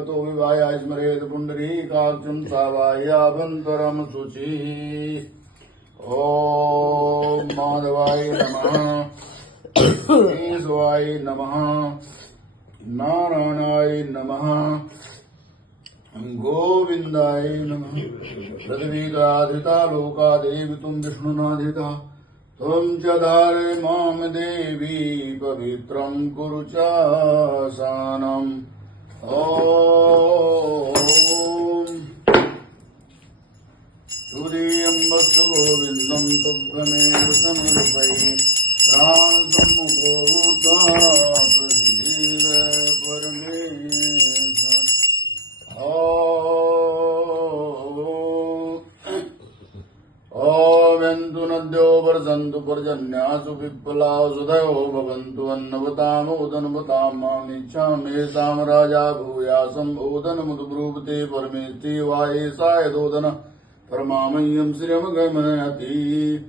गतो विवाय स्मरेत् पुण्डरीकाक्षं सावाह्याभ्यन्तरं शुचि। ॐ माधवाय नमः, केशवाय नमः, नारायणाय नमः, गोविन्दाय नमः। पृथ्वीराधिता लोकादेव त्वं विष्णुनाधिता, त्वं च धारय मां देवी पवित्रं कुरु च आसनम्। ॐ तुरीयं वत्सु गोविन्दं तुभ्यमेव समर्पये, प्राणसम्मुखो भूत्वा पृथिवीर परमेश्वर। ॐ नद्यो वर्षन्तु पर्जन्यासु पिप्पलाः सुधयो भवन्तु अन्नवतामोदनवतां मामिच्छामेषां राजा भूयासं ओदनमुद्ब्रूवते परमेष्टि वायेशायदोदन परमामह्यं श्रियमगमनयति।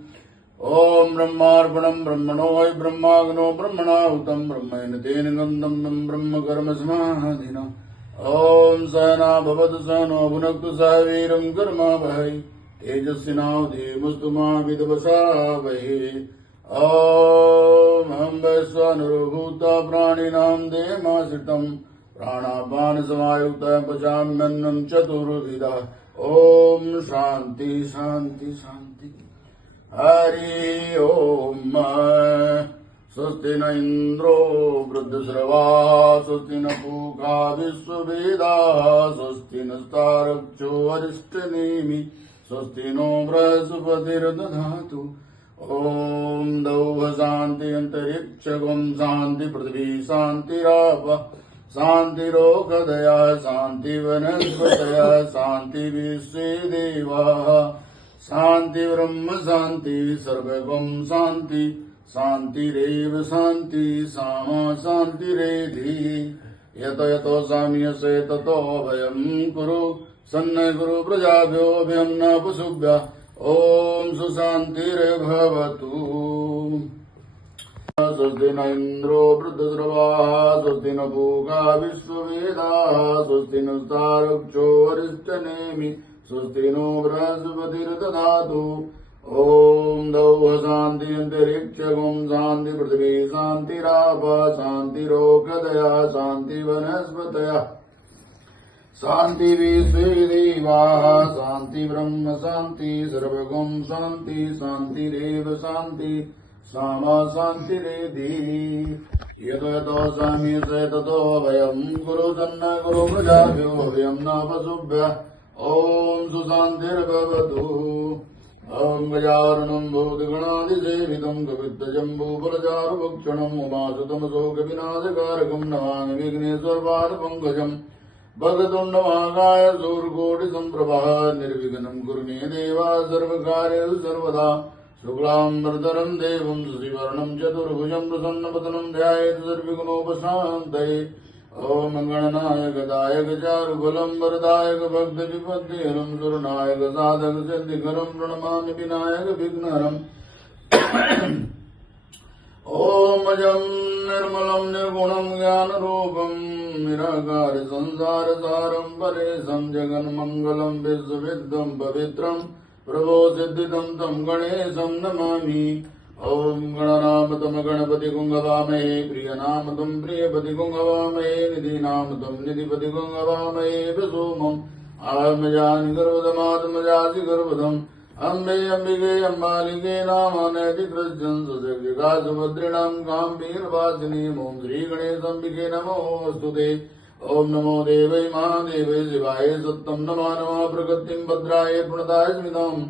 ॐ ब्रह्मार्पणं ब्रह्मणो वै ब्रह्माग्नो ब्रह्मणाहुतं ब्रह्मेण तेन गन्धं ब्रह्म कर्म समाधिना। ॐ सहना भवतु सहनो भुनक्तु सह वीरं कर्मावहै, तेजस्विनावधीतमस्तु मा विद्विषावहै। ॐ अहं वैश्वानरो भूत्वा प्राणिनां देहमाश्रितं, प्राणापानसमायुक्तः पचाम्यन्नं चतुर्विधः। ॐ शान्ति शान्ति शान्ति। हरि ओम। स्वस्ति न इंद्रो वृद्धश्रवाः, स्वस्ति न पूषा विश्ववेदाः, स्वस्ति नस्तार्क्ष्यो अरिष्टनेमिः, स्वस्ति नो बृहस्पतिर्दधातु। ॐ द्यौः शान्ति अन्तरिक्षं शान्ति पृथ्वी शान्तिरापः शान्तिरोषधयः शान्ति वनस्पतयः शान्ति विश्वे देवाः शान्ति ब्रह्म शान्ति सर्वगं शान्ति शान्तिरेव शान्ति सामा शान्तिरेधि। यतो यतो साम्यसे ततो भयं कुरु सन्नः कुरु प्रजाभ्यो भयं न पशुभ्यः। ॐ सुशान्तिर्भवतु। स्वस्ति न इंद्रो वृद्धश्रवाः, स्वस्ति न पूषा विश्ववेदाः, स्वस्ति नस्तार्क्ष्यो अरिष्टनेमिः, स्वस्ति नो बृहस्पतिर्दधातु। ॐ द्यौः शान्ति अन्तरिक्षं शान्ति पृथ्वी शान्तिरापः शान्तिरोषधयः शान्ति वनस्पतयः शान्ति विश्वे देवाः शान्ति ब्रह्म शान्ति सर्वगं शान्ति शान्तिरेव शान्ति सामा शान्तिरेधि। यतो यतो साम्यसे ततो भयं कुरु सन्नः कुरु प्रजाभ्यो भयं न पशुभ्यः। ॐ सुशान्तिर्भवतु। ॐ गजाननं भूतगणाधिसेवितं कपित्थजम्बूफलचारुभक्षणम् उमासुतं शोकविनाशकारकं नमामि विघ्नेश्वरपादपङ्कजम्। वक्रतुण्डमहाकाय सूर्यकोटिसम्प्रभः निर्विघ्नं कुरु मे देव सर्वकार्येषु सर्वदा। शुक्लाम्बरधरं देवं शशिवर्णं चतुर्भुजं प्रसन्नवदनं ध्यायेत् सर्वविघ्नोपशान्तये। ॐ गणनायक दायक चारुबलं वरदायक भक्तविपद्यहरं सुरनायक साधक सिद्धिकरं प्रणमामि विनायक विघ्नहरम्। ॐ अजं निर्मलं निर्गुणं ज्ञानरूपं निराकार संसारसारं परेशं जगन्मङ्गलं विश्वविद्वं पवित्रं प्रभो सिद्धिदं तं गणेशं नमामि। ॐ गणनामतं गणपतिं हवामहे, प्रियनामतं प्रियपतिं हवामहे, निधिनामतं निधिपतिं हवामहे। सोमम् आत्मजानि गर्भदमात्मजासि गर्भदम् अम्बे अम्बिके अम्बालिके नामानयति कृष्णं सुजग्जगा सुभद्रिणां काम्भीरवासिनी। ॐ श्रीगणेशाम्बिके नमोऽस्तुते। ॐ नमो देवै महादेवै शिवाय सत्तं नमः नमः प्रकृतिं भद्राय प्रणताय स्मितम्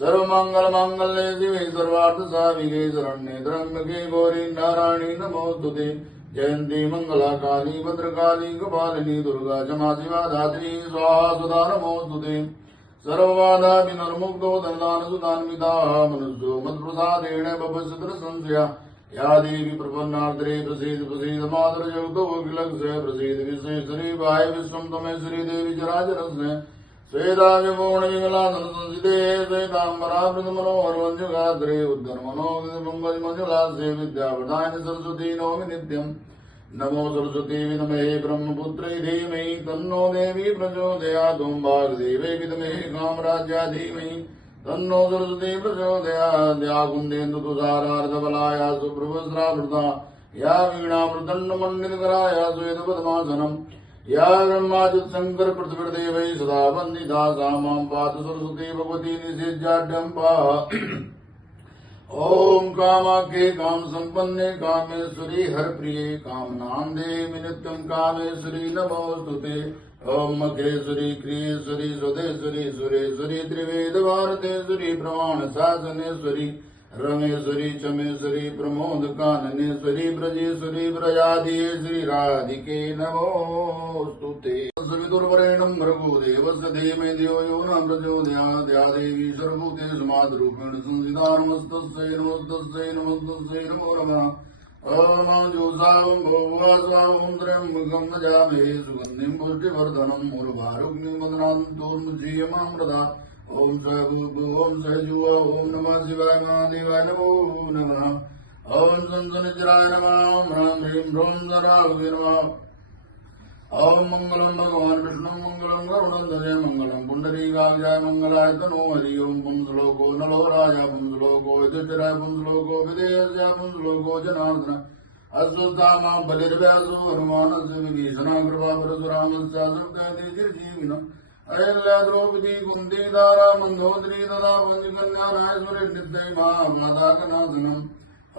सर्वमङ्गलमाङ्गल्ये शिवे सर्वार्थसाधिके शरण्ये त्र्यम्बके गौरी नारायणी नमोऽस्तुते। जयन्ती मंगला काली भद्रकाली कपालिनी दुर्गा क्षमा शिवा धात्री स्वाहा सुधा नमोऽस्तुते। सर्वबाधा विनिर्मुक्तो धनदानसुधान्विताः मनुष्यो मत्प्रसादेन भवस्यत्र संशया। या देवी प्रपन्नार्द्रे प्रसीद प्रसीद मातर्जगतो अखिलस्य प्रसीद विश्वेश्वरी वाय विश्वं तमेश्वरी देवी चराचरस्य। श्वेताजपूर्णविमला संसिते श्वेताम्बरावृतमनोहरवंशगात्रे उद्धरमनोगजमञ्जुलास्ये विद्याप्रदायिनि सरस्वती नौमि नित्यम्। नमो सरस्वती विद्महे ब्रह्मपुत्रै धीमहि तन्नो देवी प्रचोदयात्। ॐ वाग्देवे विद्महे कामराज्याय धीमहि तन्नो सरस्वती प्रचोदयात्। या कुन्देन्दु तुषारार्धबलाय शुभ्रवस्त्रावृता या वीणामृदण्डमण्डितकराय श्वेतपद्मासनम् या ब्रह्माच्युत शंकर पृथ्वीर्देवै सदा वन्दिता सा मां पातु सरस्वती भगवती निषेज्याढ्यम्पा। ओम कामाख्ये काम संपन्ने कामेश्वरी हर प्रिये कामनांदे नित्यं कामेश्वरी नमोस्तुते। ओम मखेश्वरी क्रियेश्वरी स्वदेश्वरी सुरेश्वरी त्रिवेद भारतेश्वरी प्रमाण शासनेश्वरी रमेश्वरी चमेश्वरी प्रमोद काननेश्वरी ब्रजेश्वरी ब्रजाधीश्वरी राधिके नमोस्तुते। सवितुर्वरेण्यं भर्गोदेवस्य धीमहि धियो यो न प्रचोदयात्। या देवी सर्वभूतेषु मातृरूपेण संस्थिता नमस्तस्यै नमस्तस्यै नमस्तस्यै नमो नमः। ओम जोषावं भोगवास्वावं त्र्यम्बकं नमामि सुगन्धिं पुष्टिवर्धनं मूलभारुग्निं वदनान्तोर्मुचीयमामृता। ओम ओम सहजुआ ओम नमः शिवाय महादेवाय नमो नमः। ओम संसनिचराय नमः। ओम ह्रां ह्रीं ह्रूं सराहुवे नमः। ओम मंगलम भगवान विष्णु मंगलम गरुड़ध्वजे मंगलम पुंडरीकाक्षाय मंगलाय तनो हरि। ओम पुंसलोको नलो राजा पुंसलोको युधिष्ठिराय पुंसलोको विदेहस्या पुंसलोको जनार्दन अश्वत्थामा बलिर्व्यासो हनुमानस्य विभीषणः कृपा परशुरामस्य सप्तैति चिरजीविनः अहिल्या द्रौपदी कुन्ती तारा मंदोदरी तथा पंचकन्या सुरेन्द्रै महामाता कनासनम्।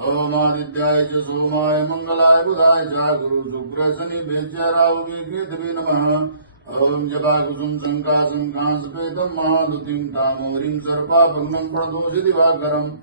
ओम आदित्याय च सोमाय मंगलाय बुधाय च गुरु शुक्र शनि भेज्य राहुवे केतवे नमः। ओम जपाकुसुम शंकासं कांसपेतं महादुतिं तामोरीं सर्पाभग्नं प्रणतोषि दिवाकरम्।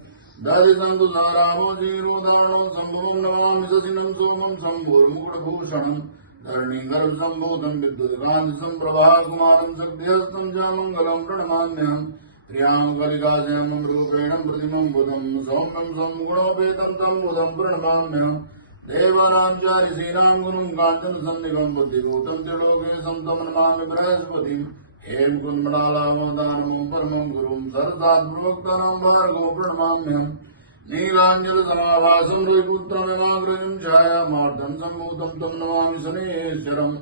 दधिसन्तु सारामो जीरोदारणो सम्भवं नमामि शशिनं सोमं शम्भुर्मुकुटभूषणम्। धरणीगर्भसम्भूतं विद्युत्कान्तिसम्प्रभा कुमारं शक्तिहस्तं च मङ्गलं प्रणमाम्यहम्। प्रियां कलिकाश्यामं रूपेण प्रतिमं बुधं सौम्यं सम्गुणोपेतं तं बुधं प्रणमाम्यहम्। देवानां च ऋषीणां गुरुं काञ्चनसन्निभं बुद्धिभूतं त्रिलोकेशं तं नमामि बृहस्पतिम्। हेमकुन्मडालामोदानमं परमं गुरुं सरसात् प्रवक्तानां भार्गवं प्रणमाम्यहम्। नीलाञ्जलसमाभासं रविपुत्रमिमाग्रजं छायामार्धं सम्भूतं तं नमामि शनेश्वरम्।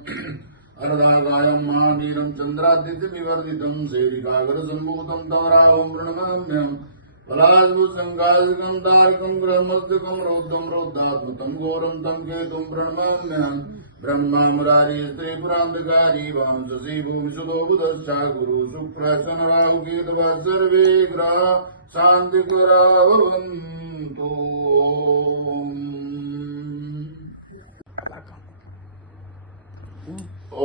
अर्धाकायं महानीरं चन्द्रादित्यविवर्धितं सेविकागरसम्भूतं तं राहुं प्रणमाम्यहम्। पलाशभुजङ्गादिकं तारकं गृहमस्तकं रौद्रं रौद्रात्मकं घोरं तं केतुं प्रणमाम्यहम्। ब्रह्मा मुरारी स्त्रीपुरान्धकारी वांससी भूमिसुतो बुधश्च गुरु शुक्रः शनः राहुः केतवः सर्वे ग्रहाः शान्तिकरा भवन्तु।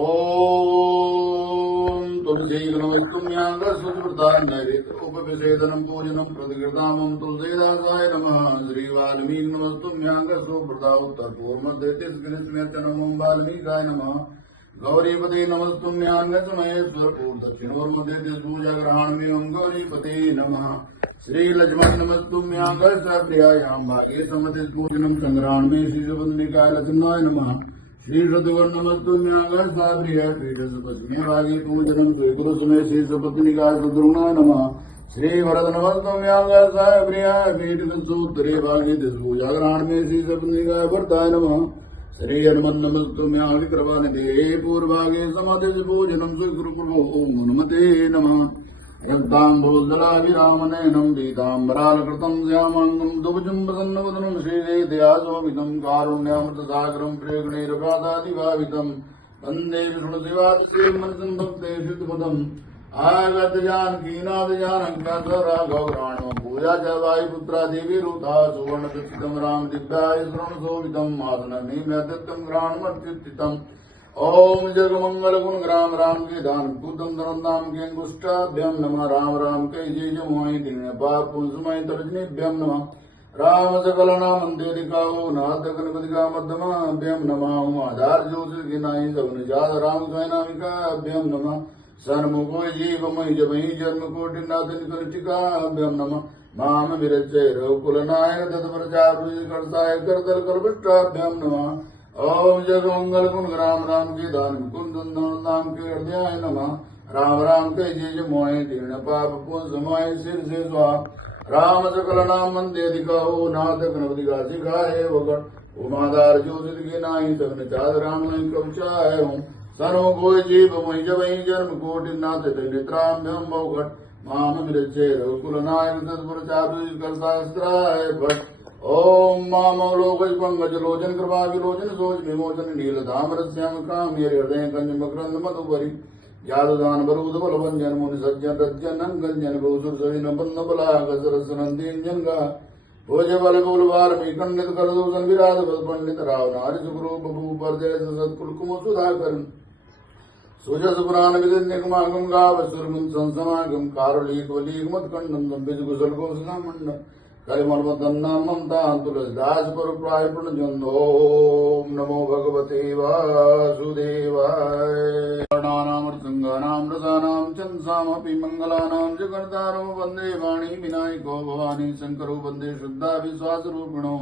ओम तुलसी नमस्तुम्यांगस्वृतान्यरितोपविषेदनं पूजनं प्रतिकृतामं तुलसीदासाय नमः। श्री वाल्मीकि नमस्तुम्यांगस्वृता उत्तरपूर्वमध्ये वाल्मीकाय नमः। गौरीपते नमस्तुम्यांगसमयेश्वर पूर्वदक्षिणोर्मध्ये पूजाग्रहाण्यं गौरीपते नमः। श्री लक्ष्मण नमस्तुम्यांग सप्रियायां भागे समति पूजनं संग्रामे शिशुबन्दिकाय लक्ष्मणाय नमः। श्री ऋतुवर्ण नमस्तुम्यांग साप्रिय पीठस पश्चिमे भागे पूजनं स्वीकुरु सुमे शिशुपत्निकाय सुद्रुणाय नमः। श्री वरद नमस्तुम्यांग साप्रिय पीठस उत्तरे भागे पूजाग्रहाण्ये शिशुपत्निकाय भरताय नमः। श्री हनुमन् नमस्तुम्यांग विक्रमानिधे पूर्वभागे समाधि पूजनं स्वीकुरु ओम हनुमते नमः। रक्ताम्बोदलाभिरामनयनं पीताम्बरालकृतं श्यामाङ्गं दुभुजं श्रीजयदयाशोभितं कारुण्यामृतसागरं प्रेगणैरपादादिभावितं वन्दे विष्णुशिवादिसेवमनसं भक्तेषुपदम्। आगत जानकीनाथ जानक्यासराघवराणो पूजा च वायुपुत्रादिविरुता सुवर्णकृतितं राम दिव्याय श्रवणशोभितम् आसनमीम्यदत्तं घ्राणमर्त्युत्थितम्। ओम जगमंगल गुण ग्राम राम के दान कुदम धनदाम के अंगुष्टाभ्यम नमः। राम राम के जय जमोहि दिन पाप पुंसमय तर्जनीभ्यम नमः। राम सकल नाम दिकाओ नाथ गणपति का मध्यमाभ्यम नमः। आधार ज्योति के नाई सब निजात राम कैनामिकाभ्यम नमः। सर्मुखो जीवमय जमहि जन्म कोटि नाथ निकटिकाभ्यम नमः। माम विरचय रघुकुल नायक तत्प्रचार करताय करतल करपृष्टाभ्यम नमः। ओम जगमंगल गुण राम राम के दान कुंदन नाम के हृदयाय नमः। राम राम के जय मोहि दीर्ण पाप पुंसमय सिर से स्वाहा। राम सकल नाम मंदे दिखाओ नाथ गणपति का सिखाए वगण उमादार ज्योतिष के नाई सगन चादरान वहीं कवचाय हूँ सनो कोय जीव वहीं जब वहीं जन्म कोटि नाथ नित्राम्यम बहुघट माम मिरचे रघुकुल नायक तत्पर चारु शास्त्राय भट्ट ओम मामलोक पंकज लोचन कृपा विलोचन सोच विमोचन नील धामर श्याम काम हृदय कंज मकरंद मधुपरी जादुदान बरूद बल भंजन मुनि सज्जन रज्जन गंजन भूसुर सविन बंद बला गजरस नंदीन गा भोज बल बोल बार में खंडित कर दूषण विराज बल पंडित राव नारि सुग्रो बभू पर जय सत्कुल कुम सुधाकर सुजस पुराण विदिन निगमागम गाव सुरगुम संसमागम कारुलीक वलीक मत खंडम संबिज कुशल घोषणा मंडल कलिमलमदन्ना ममता तुलसीदास पर प्राय प्रणजन ओम नमो भगवते वासुदेवाय वर्णानामृतंगानां रसानां चंसामपि मंगलानां जगर्तारो वन्दे वाणी विनायको भवानी शंकरो वन्दे शुद्धा विश्वासरूपिणो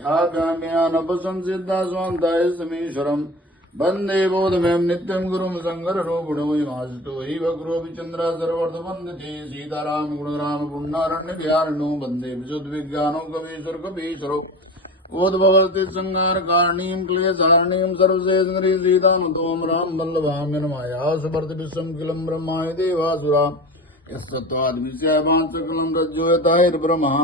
याभ्याम्यानपसंसिद्धा स्वान्ताय समीश्वरम् वन्दे बोधमयं नित्यं गुरुं शङ्कररूपिणो हिमासितो हि वक्रोऽभिचन्द्रा सर्वर्धवन्दते सीताराम गुणराम पुण्णारण्य विहारिणो वन्दे विशुद्धविज्ञानो कवीश्वर कवीश्वरो उद्भवस्ति संहारकारणीं क्लेशहारणीं सर्वशेषगरी सीतां त्वं राम वल्लभाम्यनमाया सुभर्त विश्वं किलं ब्रह्माय देवासुरा यस्तत्त्वाद्विषयवान् रज्जो यथाहिर्ब्रह्मः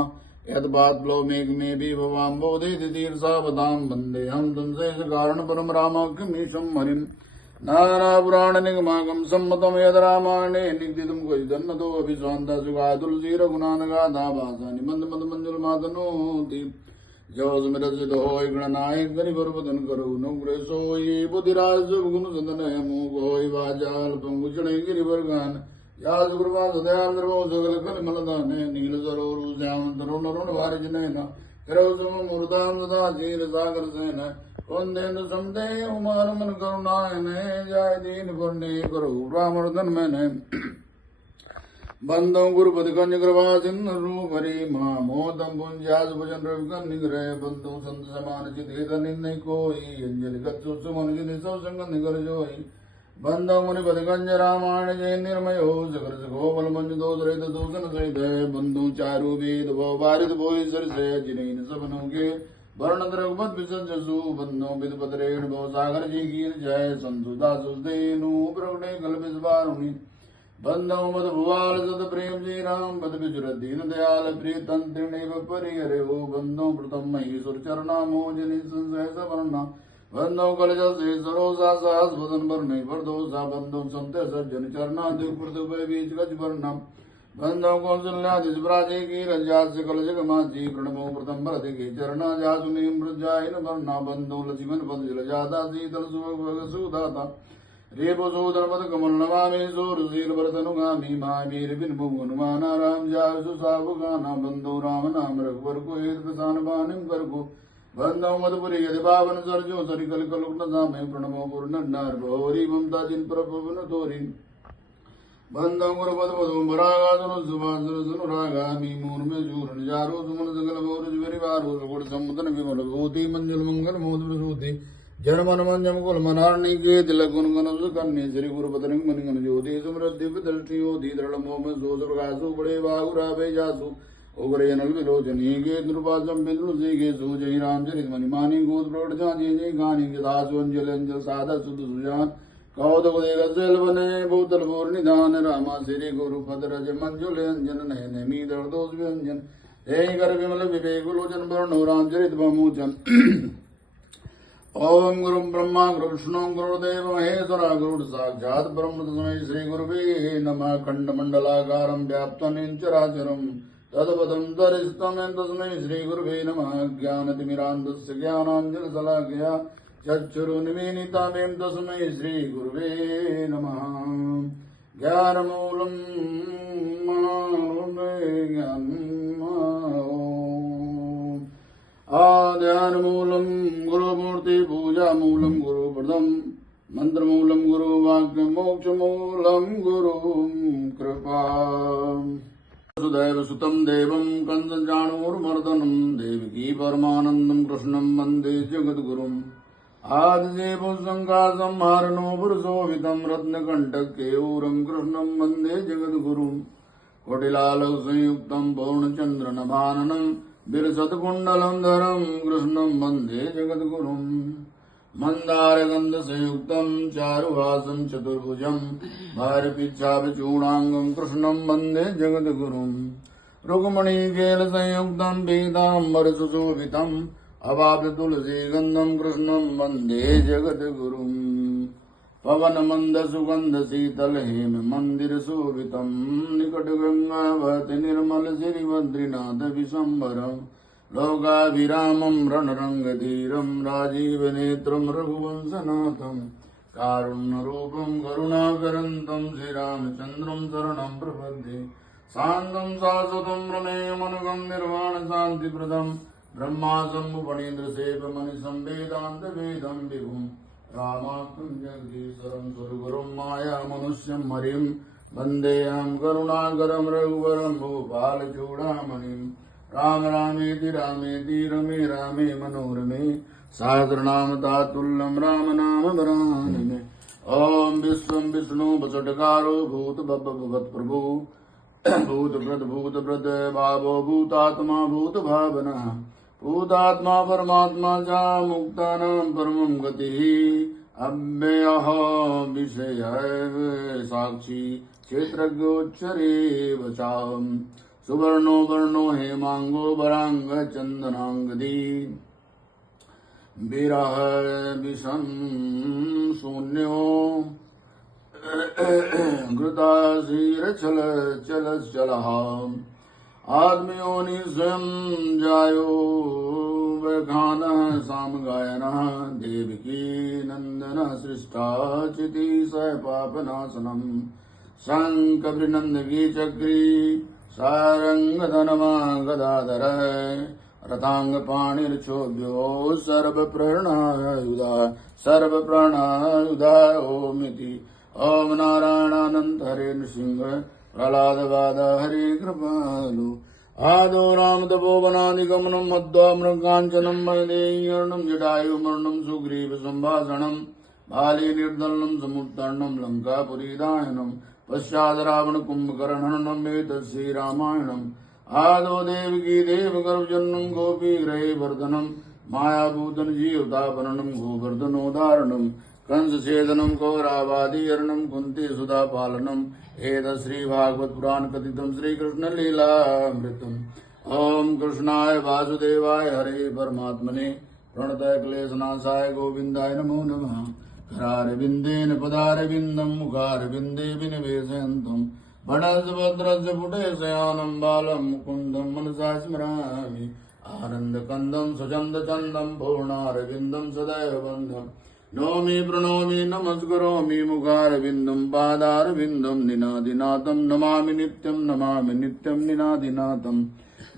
यद्बात्लो मेघ में भी भवाम बोधेति तीर्षावतां वन्दे हम तुमशेष कारण परम रामाख्यमीशं हरिम् नाना पुराण निगमागम सम्मतम यद रामायणे निगदितम् क्वचिदन्नतो अभिस्वान्ता सुगा तुलसी रघुनाथगाथा भासा निबन्ध मद मंजुल मातनोति जो स्मृत होय गणनायक गरि बरपतन करो नुग्रे सोई बुद्धिराज गुण सदन मुख होय वाचाल पंगुचणे गिरिवर्गान याद गुरुवा सदयाम नरमो सगल कल मलदाने नील सरोरु श्याम तरुण अरुण वारिजनैन हिरौसम मुर्दाम सदा चीर सागर सेन वंदेन समते उमार मन करुणायने जय दीन पुण्य करो रामर्दन मैंने बंदों गुरुपद कंज कृपा सिंधु रूपरी मोदम पुंजास भजन रविकन निग्रह बंदों संत समान चित हित निंदय कोई अंजलि गत्सु सुमन जिन सब संग निगर जोई बंदो मुनि पदगंज रामायण जय निर्मयो सकर सखो बल मंज दोष रहित दूषण सहित बंदो चारु वेद भव बारित भोई सर से जिन सबनों के वर्ण द्रगपत विसर्ज सु बंदो विद पदरेण भव सागर जी की जय संसुदा सुदेनु प्रगटे कल्प बारुणी बंदो मद भुवाल सद प्रेम जी राम पद बिजुर दीन दयाल प्रिय तंत्रिणैव परिहरे ओ बंदो प्रथम महेश्वर चरणा मोजनि संशय सवर्णा बंदो कलज से सरोसा साहस वदन वर्ण वर्दोसा बंदो संत सज्जन चरणा दुख पृथ्वी बीच गज वर्णम बंदो कौशल्यादिश प्राजे की रजा से कलज माची प्रणमो प्रथम भरत के चरणा जासु में मृजायन वर्णा बंदो लक्ष्मण पद जल जाता शीतल सुभग सुदाता रेपो सोदर पद कमल नमामि सूरशील भरतनुगामी महावीर बिन हनुमाना राम जासु सावगाना बंदो राम नाम रघुवर को हेत प्रसान बानिम कर को बंदो मधुपुरी यदि पावन सरजो सरिकल कलुक नामे प्रणमो पूर्णन्नार भौरी ममता जिन प्रभुन तोरी बंदो गुरुपद मधु मरागा सुनु सुभासुर सुनु रागामी मूर में जूर निजारो सुमन सकल भौरज परिवारो सुगुण समुदन विमल भूति मंजुल मंगल मोद प्रसूति जन मन मंजम कुल मनारणी के तिलक गुण गण सुकन्या श्री गुरुपद रिंग मन गण ज्योति समृद्धि दृष्टि योधि दृढ़ मोह सोच प्रकाशु बड़े बाहुरा बेजासु उग्रे नल विलोचनी गे दुर्वासम बिंदुसी गे सूजय रामचरित मणिमानी गोद प्रकट जानी जय गानी दासु अंजल अंजल सादा सुध सुजान कौतुक देग सेल बने भूतल पूर निधान रामा श्री गुरु पद रज मंजुल अंजन नयन मी दोष व्यंजन हे कर विमल विवेक लोचन वर्ण रामचरित बमोचन ओम गुरु ब्रह्मा गुरु विष्णु गुरुदेव महेश्वरा गुरु साक्षात् ब्रह्म तस्मै श्री गुरुवे नमः खंड मंडलाकारं व्याप्तं चराचरम् तदपदं दरिस्तं तस्मै श्री गुरुवे नमः ज्ञानतिमिरान्धस्य ज्ञानाञ्जनशलाकया चक्षुरुन्मीलितामें तस्मै श्री गुरुवे नमः ज्ञानमूलं आध्यानमूलं गुरुमूर्ति पूजामूलं गुरुप्रदं मंत्रमूलं गुरुवाक्य मोक्षमूलं गुरु कृपा वसुदैव सुतं देवं कंसचाणूरमर्दनं देवकी परमानन्दं कृष्णं वन्दे जगद्गुरुम् आदिदेवो संहारणो पुरुषोभितं रत्नकण्टकेयूरं कृष्णं वन्दे जगद्गुरुम् कोटिलालक संयुक्तं पौर्णचन्द्रनभाननं विलसत्कुण्डलधरं कृष्णं वन्दे जगद्गुरुं मन्दारगन्धसंयुक्तं चारुहासं चतुर्भुजं भार्यपीच्छाभिचूडाङ्गं कृष्णं वन्दे जगद्गुरुं रुक्मिणीकेलसंयुक्तं पीताम्बरसुशोभितम् अवाप्ततुलसीगन्धं कृष्णं वन्दे जगद्गुरुं पवनमन्दसुगन्धशीतलहेममन्दिरशोभितं निकटगङ्गावति निर्मलसिरिवद्रीनाथविशम्बरं लोकाभिरामं रणरङ्गधीरं राजीवनेत्रं रघुवंशनाथं कारुण्यरूपं करुणाकरन्तं श्रीरामचन्द्रं शरणं प्रपद्ये शान्तं शाश्वतं रमेयमनघं निर्वाणशान्तिप्रदम् ब्रह्मा शम्भुफणीन्द्रसेवमनिशं वेदान्तवेदं विभुं रामाख्यं जगदीश्वरं सुरगुरुं मायामनुष्यं हरिं वन्देऽहं करुणाकरं रघुवरं भूपालचूडामणिं राम रामेति रमे रामे मनोरमे सहस्रनाम तातुल्यं राम नाम वरानने ॐ विश्वं विष्णु वषट्कारो भूतभव्यभवत्प्रभु भूतभृद भावो भूतात्मा भूतभावना भूतात्मा परमात्मा च मुक्तानां परमं गतिः अव्ययः विषयः साक्षी क्षेत्रज्ञोच्चरे वचाम् सुवर्णो वर्णो हेमांगो वरांगचन्दनाङ्गदी विरह विषं शून्यो घृताशीरचलश्चलः आत्मयोनि स्वयं जायो वैखानः सामगायनः देवकी नन्दनः सृष्टा चिति स पापनाशनम् शङ्खवृनन्दकी चक्री सारङ्गधनमा गदाधर रथाङ्गपाणिर्चोभ्यो सर्वप्राणायुधा ओमिति ओम नारायणानंद हरे नृसिंह प्रहलाद बाद हरे कृपालु आदो राम तपोवनादिगमनं मध्वामृगाञ्चनं वैदेह्यर्णं जटायुमर्णं सुग्रीव सम्भाषणं बाली निर्दलनं समुत्तर्णं लङ्कापुरीदायनं पश्चात् रावण कुम्भकर्णहरणं एतत् श्रीरामायणम् आदो देवकी देवगर्भजननं गोपीग्रहे वर्धनं मायाभूतं जीवतापरणं गोवर्धनोदाहरणं कंसछेदनं कौरवादिहरणं कुन्ती सुधापालनम् एतत् श्रीभागवत पुराण कथितं श्रीकृष्णलीलामृतम् ओम कृष्णाय वासुदेवाय हरे परमात्मने प्रणतः क्लेशनाशाय गोविन्दाय नमो नमः करारविन्देन पदारविन्दं मुखारविन्दे विनिवेशयन्तम् भणस्भद्रस्य पुटे शयानं बालं मुकुन्दं मनसा स्मरामि आनन्दकन्दं सुचन्दचन्दं पूर्णारविन्दं सदैव बन्धम् नौमि प्रणौमि नमस्करोमि मुखारविन्दं पादारविन्दं निनादिनाथं नमामि नित्यं निनादिनाथं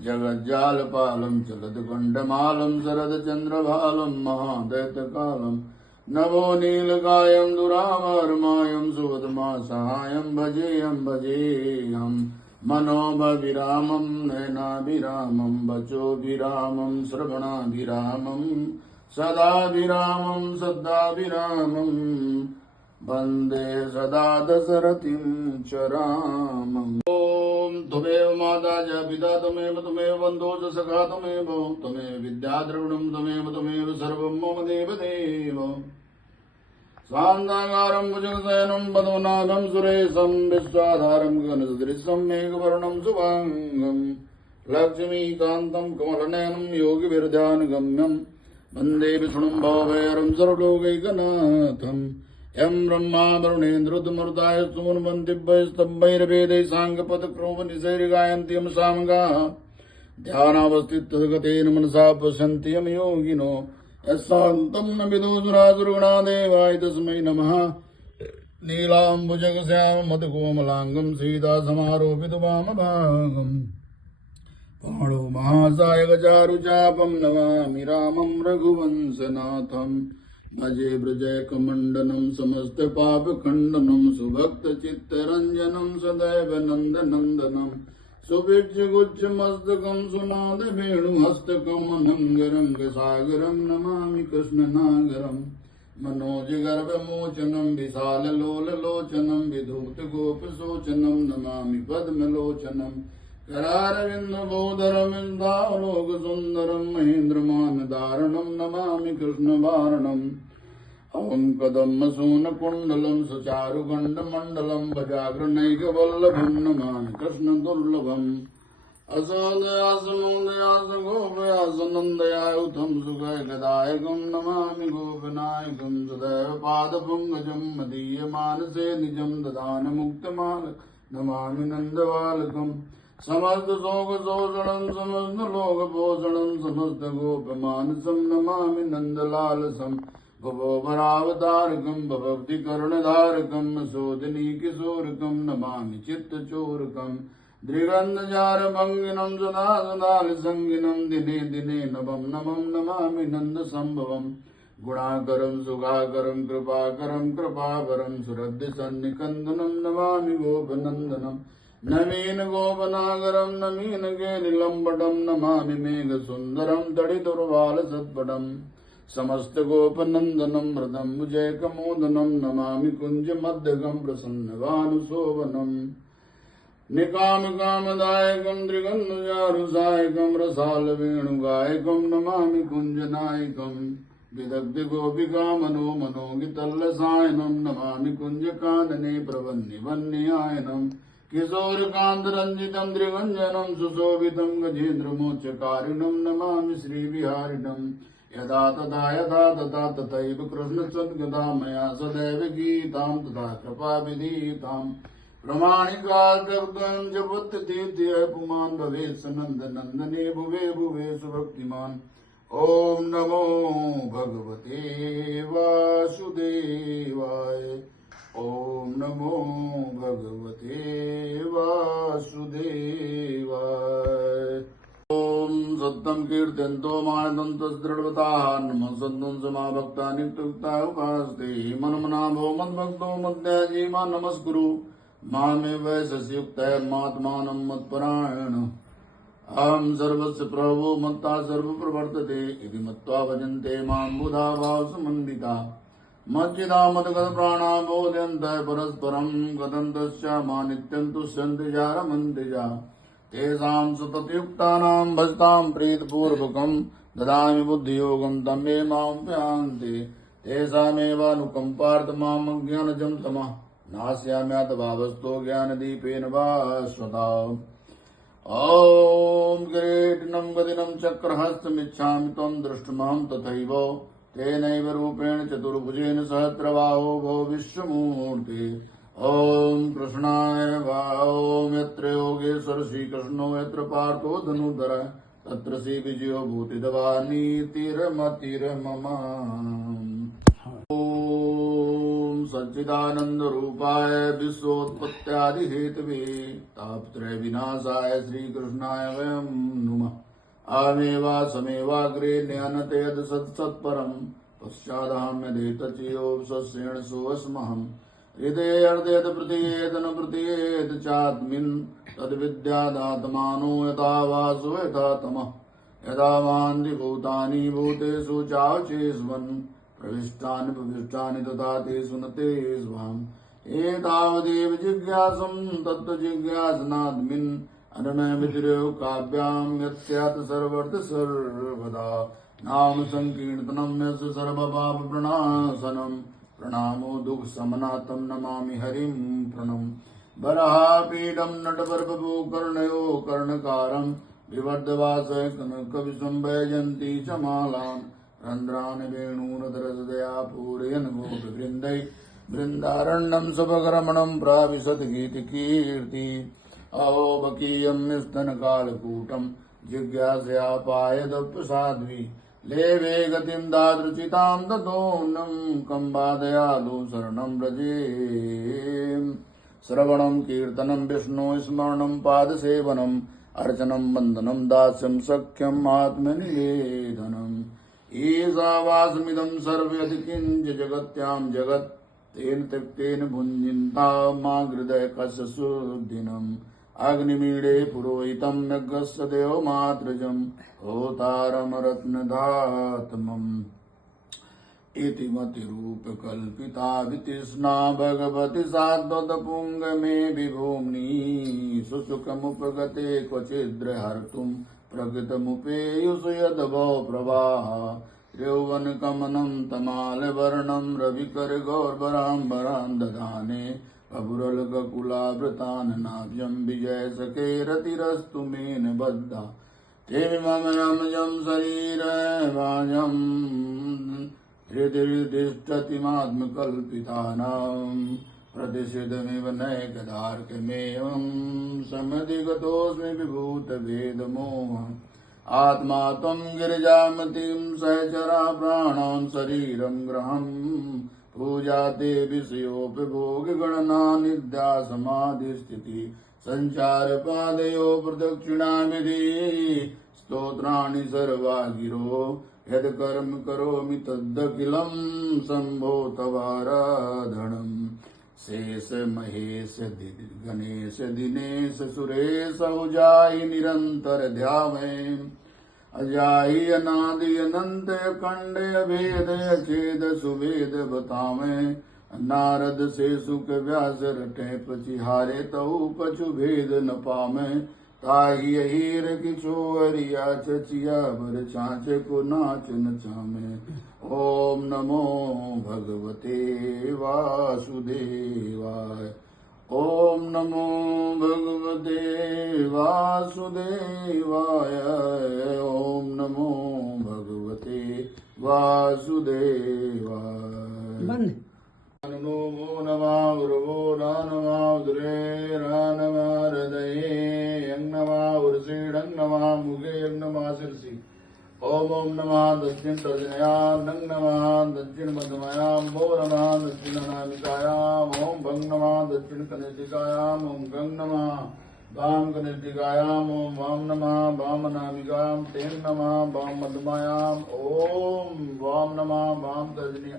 जगज्जालपालं चलत्कण्ठमालं शरदचन्द्रभालं महादैत्यकालं नभो नीलकायं दुरामरमायं सुवदमासहायं भजेऽहं मनोभिरामं नयनाभिरामं वचोभिरामं श्रवणाभिरामं सदाभिरामं सद्दाभिरामं वन्दे सदा दशरथिं च रामम् ॐ त्वमेव माता च पिता त्वमेव बन्धो च सखा त्वमेव विद्या द्रविणं त्वमेव सर्वं मम देवदेव स्वान्ताकारं भुजगशयनं पद्मनाभं सुरेशं विश्वाधारं गगनसदृशं मेघवर्णं शुभाङ्गं लक्ष्मीकान्तं कमलनयनं योगिभिर्ध्यानगम्यं वन्दे विष्णुं भवभयहरं सर्वलोकैकनाथं यं ब्रह्मा वरुणेन्द्ररुद्रमरुताय स्तून्वन्तिभ्यस्तम्भैर्वेदैः साङ्गपदक्रोमनिशैर्गायन्ति यं सामगाः ध्यानावस्थितगतेन मनसा पश्यन्ति यं योगिनो यस्सान्तं न विदुषुरासुरगुणादेवाय तस्मै नमः नीलाम्बुजगश्याममधुकोमलाङ्गं सीतासमारोपितवामभागम् पाणो महासायकचारुचापं नमामि रामं रघुवंशनाथं भजे ब्रजैकमण्डनं समस्तपापखण्डनं सुभक्तचित्तरञ्जनं सदैव नन्दनन्दनं सुभिक्षुगुच्छमस्तकं सुनादवेणुहस्तकं अनङ्गरङ्गसागरं नमामि कृष्णनागरं मनोजगर्भमोचनं विशाललोललोचनं विधूतगोपशोचनं नमामि पद्मलोचनं करारविन्दबोधरमिन्दालोकसुन्दरं महेन्द्रमानदारणं नमामि कृष्णवारणम् ॐ कदम्बसूनकुण्डलं सुचारुगण्डमण्डलं भजाग्रनैकवल्लभं नमामि कृष्णदुर्लभम् असोदयासमोदयासगोपयासनन्दयायुतं सुखैकदायकं नमामि गोपनायकं सदैव पादपङ्कजं मदीयमानसे निजं ददानमुक्तमार्ग नमामि नन्दबालकम् समस्तशोकशोषणं समस्तलोकपोषणं समस्तगोपमानसं नमामि नन्दलालसम् भवोपरावतारकं भवभक्तिकरुणधारकं शोधनीकिशोरकं नमामि चित्तचोरकम् दृगन्धजारभङ्गिनं सदा सदालिसङ्गिनं दिने दिने नवं नमं नमामि नन्दसम्भवम् गुणाकरं सुखाकरं कृपाकरं कृपावरं सुरद्धिसन्निकन्दनं नमामि गोपनन्दनं नवीन गोपनागरं नवीन केलिलम्बटं नमामि मेघसुन्दरं तडितुर्वालसत्पटम् समस्त गोपनन्दनं मृदं विजयकमोदनं नमामि कुञ्जमध्यगं प्रसन्नभानुशोभनम् निकामकामदायकं त्रिगन्धजारुसायकं रसालवेणुगायकं नमामि कुञ्जनायकं विदग्धगोपिका मनोमनोगितल्लसायनं नमामि कुञ्जकानने प्रवन्निवन्नियायनं किशोरकान्तरञ्जितं त्रिगञ्जनं सुशोभितं गजेन्द्रमोक्षकारिणं नमामि श्रीविहारिणम् यदा तथा तथैव कृष्णसद्गदा मया सदैव गीतां तथा कृपाविधीताम् प्रमाणिकार्कं च पुत्रतीर्थ्य पुमान् भवेत् सनन्दनन्दने भुवे भुवे सुभक्तिमान् ॐ नमो भगवते वासुदेवाय ॐ नमो भगवते वासुदेवाय ॐ सत्यं कीर्तयन्तो मानदन्तस्दृढवताः नमः सन्तं समाभक्ता नित्युक्ता उपास्ते मनमना भो मद्भक्तो मद्याजी मा नमस्कुरु मामे वैशस्युक्तैर्मात्मानं मत्परायण अहं सर्वस्य प्रभो मत्ता सर्वप्रवर्तते इति मत्वा भजन्ते मां बुधा भावसमन्विता मज्जिदा मद्गतप्राणा बोधयन्तः परस्परं कथन्तश्च मा नित्यं तुष्यन्ति च रमन्ति च तेषां सततयुक्तानां भजतां प्रीतपूर्वकं ददामि बुद्धियोगं तं मे मामुपयान्ति तेषामेवानुकम्पार्थ माम् अज्ञानजं तमः नास्याम्यातभावस्तो ज्ञानदीपेन भास्वता ॐ किरीटिनं गदिनं चक्रहस्तमिच्छामि त्वं द्रष्टुमहं तथैव तेनैव रूपेण चतुर्भुजेन सहस्रबाहो भो विश्वमूर्ते ॐ कृष्णाय ॐ यत्र योगेश्वर श्रीकृष्णो यत्र पार्थो धनुर्धर तत्र श्रीविजयो भूतिदवानीतिरमतिर्मम सच्चिदानन्दरूपाय विश्वोत्पत्त्यादिहेतवे तापत्रयविनाशाय श्रीकृष्णाय वयं नुमः अहमेवासमेवाग्रे ज्ञानते यद् सत्सत्परं पश्चादहम्यदेतच्यो स्वस्येण सोऽस्महम् हृदये अर्धेत प्रतीयेत न प्रतीयेत चात्मिन् तद्विद्यादात्मानो यथा वासो यथा तमः यथा वान्ति भूतानि भूतेषु चावचेष्वन् प्रविष्टानि प्रविष्टानि तथा तेषु न ते स्वाम् एतावदेव जिज्ञासं तत्त्वजिज्ञासनाद्मिन् अनमयमितिरेव काव्यां यत् स्यात् सर्वर्थ सर्वदा नाम संकीर्तनं यस्य सर्वपापप्रणाशनं प्रणामो दुःखशमनार्थं नमामि हरिं प्रणम् बराहपीठं नटवर्पभो कर्णयो कर्णकारं विवर्धवासय कविसंवैजन्ती च मालान् रन्ध्रान् वेणूनधरसदया पूरयन् गोपवृन्दै बृन्दारण्यं शुभकरमणं प्राविशत् गीतिकीर्ति अहोबकीयं स्तनकालकूटं जिज्ञासया पायदप्रसाद्वि लेवे गतिं दादृचितां ततोऽन्नं कम्बादयालु शरणं व्रजे श्रवणं कीर्तनं विष्णु स्मरणं पादसेवनम् अर्चनं वन्दनं दास्यं सख्यम् आत्मनिवेदनम् ईशावासमिदं सर्वयदि किञ्च जगत्यां जगत् तेन त्यक्तेन भुञ्जिन्ता मा हृदय कस्य सुदिनम् अग्निमीडे पुरोहितं यज्ञस्य देवमात्रजं होतारं रत्नधातमम् इति मतिरूपकल्पिता वितृष्णा भगवति सात्वतपुङ्गमे विभूम्नि सुसुखमुपगते क्वचिद्र हर्तुं प्रकृतमुपेयुष यद्भव प्रवाह यौवन कमनं तमालवर्णं रविकर गौरवराम्बरां दधाने बभुरलकुलावृतान् नाभ्यं विजय सखे रतिरस्तु मेन बद्धा ते मम रमजं शरीरवाजं हृदिष्टतिमात्मकल्पितानां प्रतिषिधमिव नैकदार्कमेवं समधिगतोऽस्मि विभूतभेदमोहम् आत्मा त्वं गिरिजामतीं सहचरा प्राणान् शरीरं ग्रहं पूजा ते विषयोपभोगगणना निद्या समाधिस्थिति संचार पादयो प्रदक्षिणाविधि स्तोत्राणि सर्वा गिरो यद् कर्म करोमि तदखिलं शम्भो तवाराधनम् शेष महेश गणेश दिनेश सुरेश उजाई निरंतर ध्यावे अजाई अनादि अनंत खंड अभेद अछेद सुवेद बतावे नारद से सुख व्यास रटे पचिहारे तऊ कछु भेद न पावे ताही हीर किछो हरिया चचिया बर छाछ को नाच न चामे ओम नमो भगवते वासुदेवाय ओम नमो भगवते वासुदेवाय ओम नमो भगवते वासुदेवाय नमो नमः गुरवो नमः उदरे नमः हृदये यं नमः उर्षीडं नमः मुखे यं नमः शिरसि ओम नमः दक्षिण तर्जनयां नं नमः दक्षिण मध्यमायां भो नमः दक्षिण अनामिकायां ओम भंग नमः दक्षिण कनिष्ठिकायां ओम गंग नमः वाम कनिष्ठिकायां ओम वाम नमः वाम अनामिकायां तें नमः वाम मध्यमायां ओम वाम नमः वाम तर्जनीय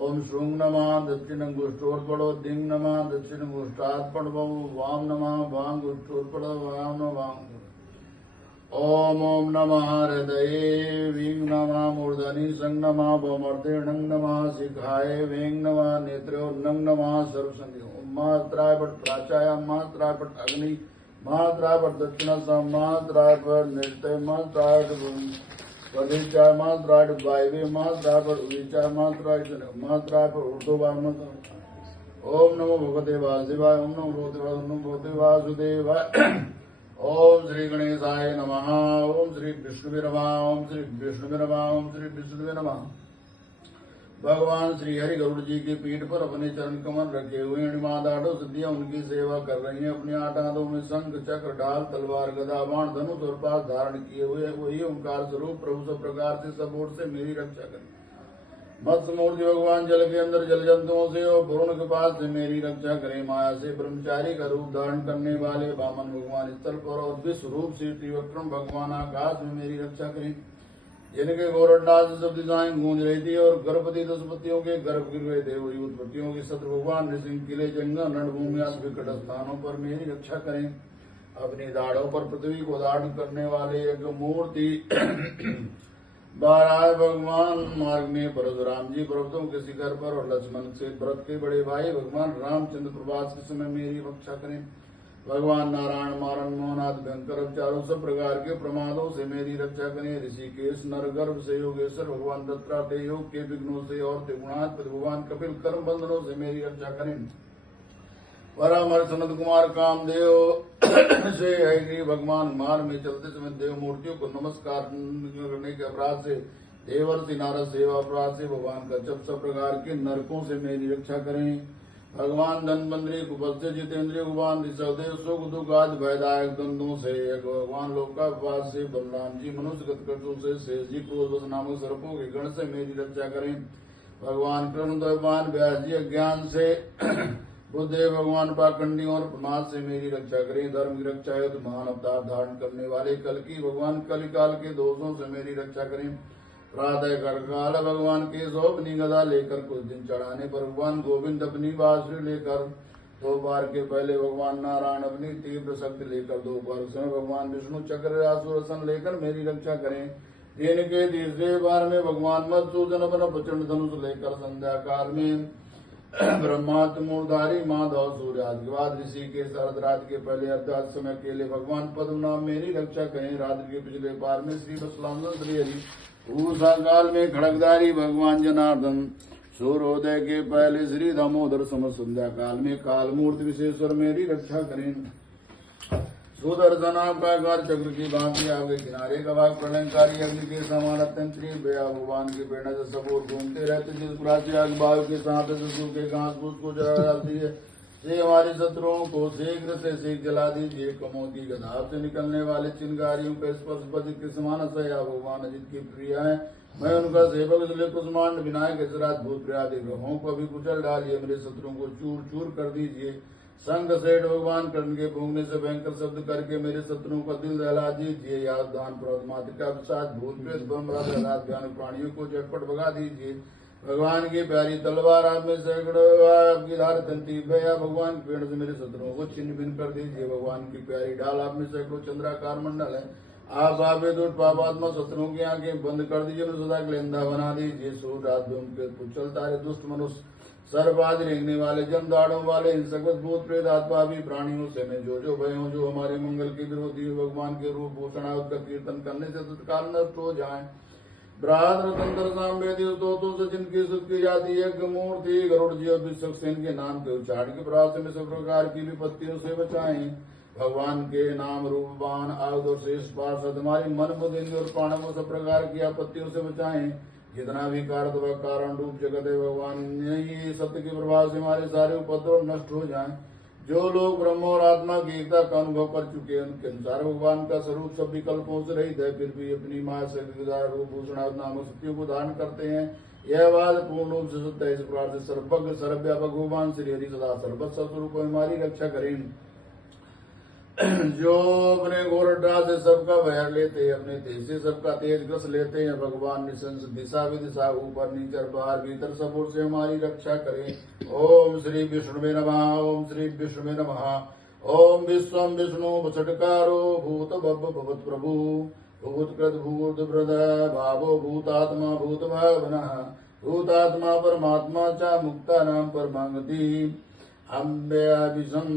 ओम श्रुंग नमः दक्षिण अंगुष्ठोत्पड़ो दिंग नमः दक्षिण अंगुष्ठात्पड़ो वाम नमः वाम गुष्ठोत्पड़ो वाम वाम ओम ओम नमः हृदये वीं नमः मूर्धनि संग नमः भौमर्देणं नमः शिखाय वें नमः नेत्रोन्नं नमः सर्वसंधि ओम मात्राय पट प्राचाय मात्राय पट अग्नि मात्राय पट दक्षिण मात्राय पर नृत्य मात्राय पदिचाय मात्राय वायवे मात्राय पर उदिचाय मात्राय पर ऊर्ध्ववाम ओम नमो भगवते वासुदेवाय ओम नमो भगवते वासुदेवाय ओम श्री गणेशाय नमः ओम श्री विष्णुवे नमः ओम श्री विष्णुवे नमः ओम श्री विष्णुवे नमः भगवान श्री हरि गरुड़ जी के पीठ पर अपने चरण कमल रखे हुए मादाढ़ो सिद्धियां उनकी सेवा कर रही हैं। अपने आठ हाथों में शंख चक्र ढाल तलवार गदा बाण धनुष और पास धारण किए हुए वही ओंकार स्वरूप प्रभु सब प्रकार से सब ओर से मेरी रक्षा करें। मत्स्य मूर्ति भगवान जल के अंदर जल जंतुओं से और वरुण के पास से मेरी रक्षा करें। माया से ब्रह्मचारी का रूप धारण करने वाले वामन भगवान स्थल पर और विश्व रूप से त्रिविक्रम भगवान आकाश में मेरी रक्षा करें। जिनके गौरवनाथ सब दिशाएं गूंज रही थी और गर्भवती दशपतियों के गर्भ गिर रहे थे वही उत्पत्तियों के शत्रु भगवान नृसिंह किले जंगल रणभूमि आदि विकट स्थानों पर मेरी रक्षा करें। अपनी दाढ़ों पर पृथ्वी को धारण करने वाले एक मूर्ति बाराय भगवान मार्ग में परशुराम जी पर्वतों के शिखर पर और लक्ष्मण से भरत के बड़े भाई भगवान रामचंद्र प्रवास के समय मेरी रक्षा करें। भगवान नारायण मारण मोहनाथ भयंकर चारों सब प्रकार के प्रमादों से मेरी रक्षा करें। ऋषिकेश नरगर्भ से योगेश्वर भगवान दत्तात्रेय योग के विघ्नों से और त्रिगुणात्मक भगवान कपिल कर्म बंधनों से मेरी रक्षा करें। परामर सनत कुमार कामदेव से हरि भगवान मार्ग में चलते समय देव मूर्तियों को नमस्कार करने के अपराध से देवर्षि नारद सेवा अपराध से भगवान का जब सब प्रकार के नरकों से मेरी रक्षा करें। भगवान धनवंतरी कुपस्य जितेंद्रिय भगवान ऋषभदेव सुख दुख आदि भयदायक द्वंद्वों से भगवान लोकापात से बलराम जी मनुष्य गतकटों से शेष जी क्रोध नामक सर्पों के गण से मेरी रक्षा करें। भगवान कृष्ण भगवान व्यास जी अज्ञान से बुद्धदेव भगवान पाखंडी और प्रमाद से मेरी रक्षा करें। धर्म की रक्षा हेतु महान अवतार धारण करने वाले कल की भगवान कलिकाल के दोषों से मेरी रक्षा करें। प्रातः काल भगवान केशव अपनी गदा लेकर कुछ दिन चढ़ाने पर भगवान गोविंद अपनी बांसुरी लेकर दोपहर के पहले भगवान नारायण अपनी तीव्र शक्ति लेकर दोपहर समय भगवान विष्णु चक्र आसुरसन लेकर मेरी रक्षा करें। दिन के तीसरे बार में भगवान मधुसूदन अपना प्रचंड धनुष लेकर संध्या काल में ब्रह्मात्म मूलधारी माधव सूर्यादि के बाद ऋषि के शरद रात के पहले अर्धात समय के लिए भगवान पद्म नाम मेरी रक्षा करें। रात्रि के पिछले पार में श्री बसलाम श्री हरि। उषा काल में खड़गधारी भगवान जनार्दन। सूर्योदय के पहले श्री दामोदर। सम संध्या काल में काल मूर्ति विशेश्वर मेरी रक्षा करें। सुदर्शन आकार चक्र की भांति आगे किनारे का भाग प्रलयकारी अग्नि के समान अत्यंत भगवान की प्रेरणा से सब ओर घूमते रहते। जिस प्राची आग वायु के साथ के घास फूस को जला डालती है, से हमारे शत्रुओं को शीघ्र से शीघ्र जला दीजिए। कमों की गदा से निकलने वाले चिंगारियों के स्पर्श पर के समान असह्य भगवान अजित की प्रिया है। मैं उनका सेवक इसलिए कुष्मांड विनायक इस रात भूत प्रयादि ग्रहों को भी कुचल डालिए। मेरे शत्रुओं को चूर चूर कर दीजिए। संग सेठ भगवान कर्ण के भूंगने से भयंकर शब्द करके मेरे शत्रुओं का दिल दहला दीजिए। याद दान मातृका साथ भूत प्रेत भ्यान प्राणियों को झटपट भगा दीजिए। भगवान की प्यारी तलवार आप में सैकड़ों आपकी धार तंती या भगवान की पेड़ से मेरे शत्रुओं को छिन्न भिन्न कर दीजिए। भगवान की प्यारी डाल आप में सैकड़ों चंद्राकार मंडल है। आप आवे दूट पापात्मा शत्रुओं की आंखें बंद कर दीजिए। सदा के लेंदा बना दीजिए। सूर्य रात के पुचल तारे दुष्ट मनुष्य सर्प आदि रेंगने वाले जन दाड़ों वाले हिंसक भूत प्रेत आत्मा भी प्राणियों से मैं जो भय हूँ जो हमारे मंगल के विरोधी भगवान के रूप भूषण का कीर्तन करने से तत्काल नष्ट हो जाए। ब्राह्मण तंत्र सामवेदी स्तोत्रों से जिनकी स्तुति की जाती है। मूर्ति गरुड़ जी और विश्वक्सेन के नाम के उच्चारण के प्रयास में सब प्रकार की विपत्तियों से बचाएं। भगवान के नाम रूपवान आयुध और शेष पार्षद हमारी मन बुद्धि और प्राणों सब प्रकार की आपत्तियों से बचाएं। जितना भी कारण रूप जगत है भगवान यही सत्य के प्रभाव से हमारे सारे उपद्रव नष्ट हो जाएं। जो लोग ब्रह्म और आत्मा की एकता का अनुभव कर चुके हैं उनके अनुसार भगवान का स्वरूप सब विकल्पों से रहित है, फिर भी अपनी माया से रूप भूषण नामक शक्तियों को धारण करते हैं। यह बात पूर्ण रूप से सत्य है। इस प्रकार से सर्वज्ञ सर्वव्यापक भगवान श्री हरि सदा सर्वस्व स्वरूप हमारी रक्षा करें। जो अपने गोरडा से सबका भय लेते हैं, अपने तेज से सबका तेज ग्रस लेते हैं। भगवान निशंस दिशा विदिशा ऊपर नीचे बाहर भीतर सब ओर से हमारी रक्षा करें। ओम श्री विष्णुवे नमः। ओम श्री विष्णुवे नमः। ओम विश्वम विष्णु भटकारो भूत भवत प्रभु भूत कृत भूत व्रत भावो भूतात्मा भूत भावना भूतात्मा परमात्मा च मुक्ता नाम परमागति। अम्बेभिषम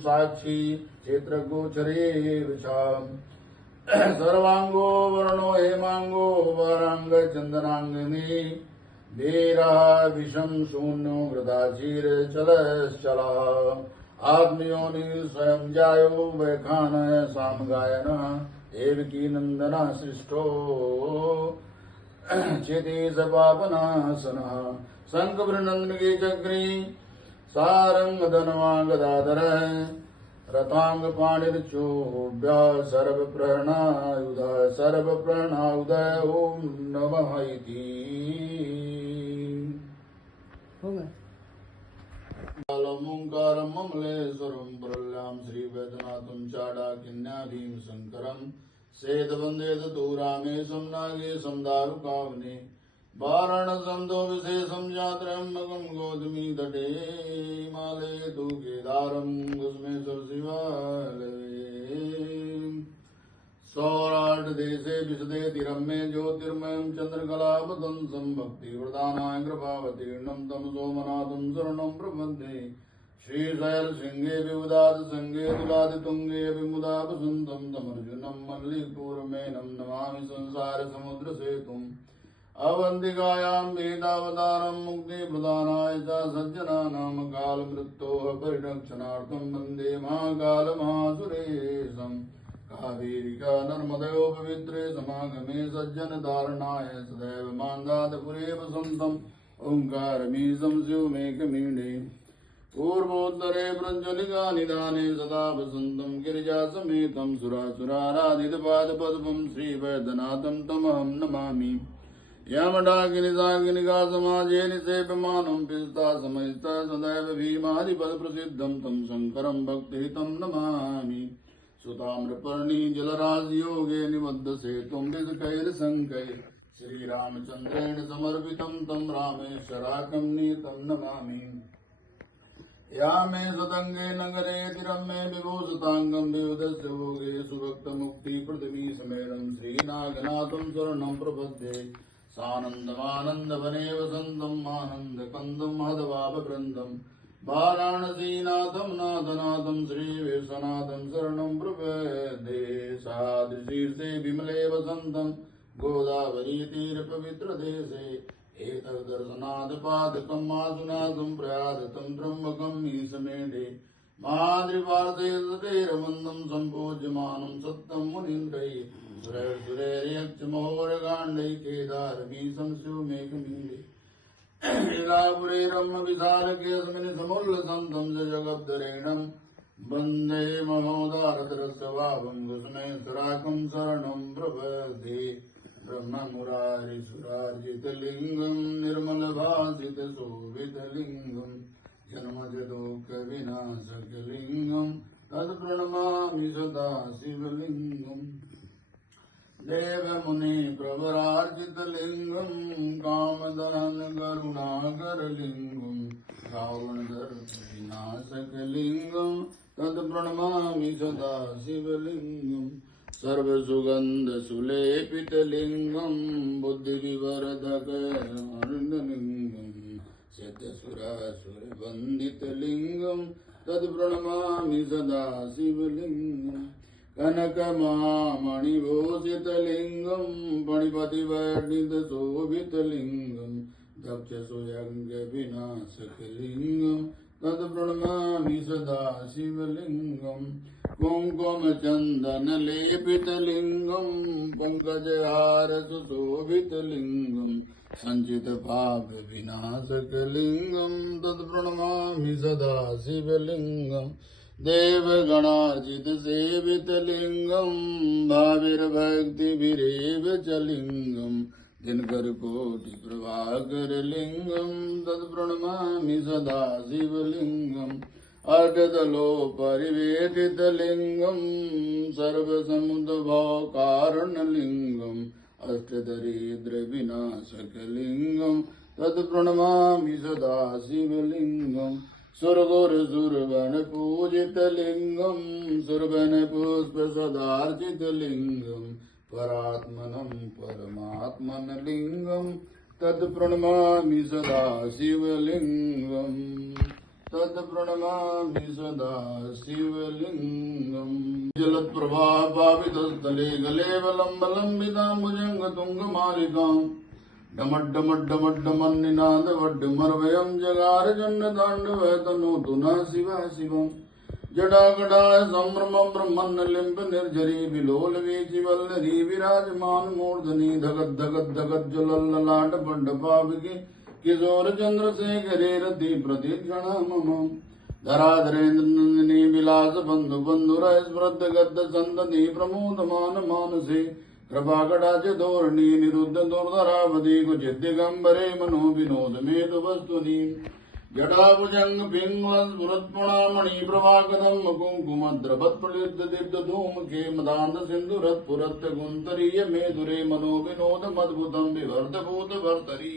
साक्षी क्षेत्र गोचरे विषाम सर्वांगो वर्णो हेमांगो वरांग चंदनांगनी वीरा विषम शून्यो गृदाचीर चला आत्मयोनि स्वयं जायो वैखान साम गायन एव की नंदना सृष्टो चेती सपापनासना शंख नंदन की चक्री सारंग धनवा गदाधर रथांग पाणिर्चोभ्य सर्व प्रणायुदय ओम नमः इति। ओंकारं ममलेश्वरं प्रल्यां श्री वैद्यनाथं चाडाकिन्याधीं शंकरं सेतवंदे तु रामेशं नागेशं दारुकावने वाराणसं दो विशेषं यात्रयम्बकं गौतमी तटे माले तु केदारं घुस्मेश्वर शिवालये। सौराष्ट्र देशे विशदे रम्ये ज्योतिर्मयं चंद्रकलावतंसं भक्तिवृदानाय कृपावतीर्णं तं सोमनाथं शरणं प्रपद्ये। श्रीशैल सिंहे विबुधाद संगे तुलादितुंगे विमुदा वसन्तं तमर्जुनं मल्लिकपूर्वमेनं नमामि संसार समुद्र सेतुम्। अवंतिकायां वेदावतारं मुक्तिप्रदानाय च सज्जनानां कालमृत्योः परिरक्षणार्थं वन्दे महाकालमहासुरेशम्। कावेरिका नर्मदयो पवित्रे समागमे सज्जनधारणाय सदैव मान्दातपुरे वसन्तम्। ओङ्कारमीशं शिवमेकमीडे पूर्वोत्तरे प्रज्वलिका निधाने सदा वसन्तं गिरिजासमेतं सुरासुराराधितपादपद्मं श्रीवैद्यनाथं तमहं नमामि। यमडाकिनिदाकिनिका समाजे निसेप्यमानं पिस्ता समयस्ता सदैव भीमादिपद प्रसिद्धं तं शङ्करं भक्तिहितं नमामि। सुताम्रपर्णी जलराशियोगे निबद्ध सेतुं विजकैर्शङ्कैः श्रीरामचन्द्रेण समर्पितं तं रामेश्वराकं नीतं नमामि। या मे सतंगे नगरे तिरम्मे विभूषितांगं विविधस्य भोगे सुभक्त मुक्ति पृथ्वी समेरं श्रीनागनाथं शरणं प्रपद्ये। सानन्दमानन्दवने वसन्तम् आनन्दकन्दम् महदवापवृन्दम् वाराणसीनाथं नाथनाथं श्रीविश्वनाथं शरणं प्रपद्ये सादृशीर्षे विमले वसन्तं गोदावरीतीरपवित्रदेशे एतद्दर्शनात् पादकं मासुनाथं प्रयाततं त्र्यम्बकं ईशमेढे माद्रिपार्श्वे सुधीरमन्दं सम्पूज्यमानं सत्तं मुनीन्द्रैः सुरैर्यक्षमहोरगाण्डैः केदारमीशं शिवमेघमीडे लीलापुरे रम्यविशालकेऽस्मिन् समुल्लसन्तं च जगद्धरेणं वन्दे महोदारतरस्वभावं कुसुमेश्वराकं शरणं प्रपद्ये ब्रह्ममुरारिसुरार्जितलिङ्गं निर्मलभासितशोभितलिङ्गं जन्मजदुःखविनाशकलिङ्गं तत्प्रणमामि सदा शिवलिङ्गम् देवमुनि प्रवरार्जितलिङ्गं कामदहन करुणाकरलिङ्गं रावणदर्पविनाशकलिङ्गं तत्प्रणमामि सदा शिवलिङ्गं सर्वसुगन्धसुलेपितलिङ्गं बुद्धिविवर्धकलिङ्गं शतसुरासुरवन्दितलिङ्गं तत्प्रणमामि सदा शिवलिङ्गम् कनकमामणिभूषितलिङ्गं पणिपतिवर्णितशोभितलिङ्गं दक्षसुयज्ञविनाशकलिङ्गं तत्प्रणमामि सदा शिवलिङ्गं कुङ्कुमचन्दनलेपितलिङ्गं पङ्कजहारसुशोभितलिङ्गं सञ्चितपापविनाशकलिङ्गं तत्प्रणमामि सदा शिवलिङ्गम् देवगणार्चितसेवितलिङ्गं भाविर्भक्तिभिरेव च लिङ्गं दिनकरकोटिप्रभाकरलिङ्गं तत्प्रणमामि सदा शिवलिङ्गम् अर्धतलोपरिवेदितलिङ्गं सर्वसमुद्भवकारणलिङ्गम् अष्टदरिद्रविनाशकलिङ्गं तत्प्रणमामि सदा शिवलिङ्गम् सुरगुरुसुरवनपूजितलिङ्गं सुरवनपुष्पसदार्चितलिङ्गं परात्मनं परमात्मनलिङ्गं तत्प्रणमामि सदा शिवलिङ्गं तत्प्रणमामि सदा शिवलिङ्गम् जलत्प्रभापावितस्थले गलेवलम्बलम्बिताम्बुजङ्गतुङ्गमालिकाम् डमड्डमड्डमड्डमन्निनादवड्डमर्वयं जगार जन्नदाण्डवतनोतु नः शिवः शिवम् जटाकटाय सम्भ्रमं ब्रह्मन्नलिम्ब निर्झरी विलोलवीचिवल्लरी विराजमान मूर्धनि धगद् धगद् धगज्ज्वलल्ललाट बड्डपाविके किशोर चन्द्रशेखरे रति प्रतीक्षणा मम धराधरेन्द्र नन्दिनी विलास बन्धु बन्धुर स्मृत गद्द सन्तति प्रमोदमान मानसे कृपाकटाच धोरणी निरुद्ध दुर्धरावधि कुचित् दिगम्बरे मनो विनोद मेतु वस्तुनि जटाभुजंग पिङ्गलस्फुरत्पुणामणि प्रभाकदं कुङ्कुमद्रवत्प्रलिप्त दीप्तधूमके मदान्ध सिन्धुरत्पुरत्य गुन्तरीय मेधुरे मनो विनोदमद्भुतं विवर्धभूत भर्तरी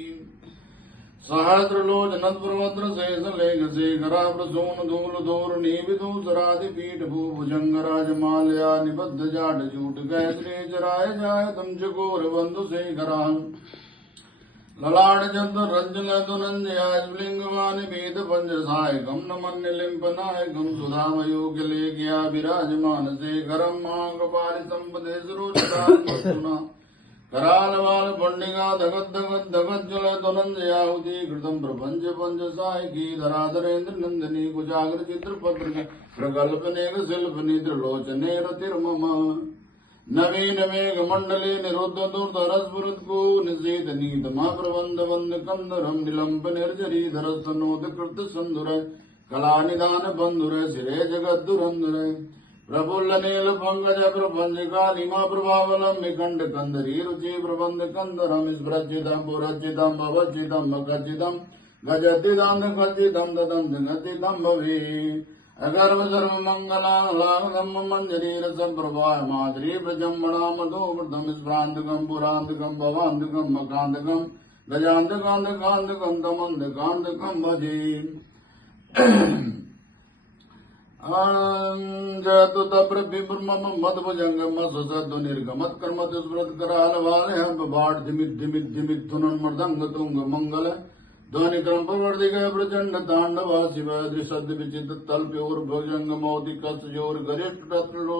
सहस्रलोचनद्भ्रवद्र शेषलेखशेखरा प्रसून धूलधूर्णी विदूसरादिपीठ भूभुजङ्गराजमालया निबद्ध जाटजूट गैश्रीचराय जायतं चकोरबन्धुशेखरान् ललाटचन्द्ररञ्जनतुनञ्जयाज्लिङ्गवानि वेदपञ्चसायकं नमन्यलिम्पनायकं सुधामयोग्यलेख्या विराजमानशेखरं माङ्गपालिसम्पदे सुरोचना करालवाल पंडिगा धगद धगद धगज्ज्वल धनंजयाहुति कृतं प्रपंच पंचसायकी धराधरेन्द्र नंदिनी कुजाग्र चित्रपत्र प्रकल्पनेक शिल्पनि त्रिलोचने रतिर्मम नवीन मेघ मंडले निरुद्ध दुर्धरस्फुरत्कु निषेध नीतमा प्रबंध वंद कंदरम निलंब निर्जरी धरस्तनोद कृत संधुर कला निदान बंधुर सिरे जगत दुरंधुर प्रफुल्ल नील पंकज प्रपंच कालिमा प्रभावलम विकंड कंदरी रुचि प्रबंध कंदरम स्प्रचितम पुरचितम भवचितम मकचितम गजतिदम खचितम ददम जगतिदम भवे अगर्भ सर्व मंगलागम मंजरी रस प्रभाय माधुरी प्रजम्बणा मधुव्रतम स्प्रांतकम पुरांतकम भवांतकम मकांतकम गजांतकांतकांतकम तमंतकांतकम भजे जयतु तप्रभिब्रह्म मदभुजंग मससद्दु निर्गमत कर्मत स्मृत कराल वाले हम बाढ़ धिमित धिमित धिमित धुनन मृदंग तुंग मंगल ध्वनि क्रम प्रवर्तिक प्रचंड तांडवा शिव द्विशद विचित तल्प्योर भुजंग मौति कस जोर गरिष्ठ रत्नो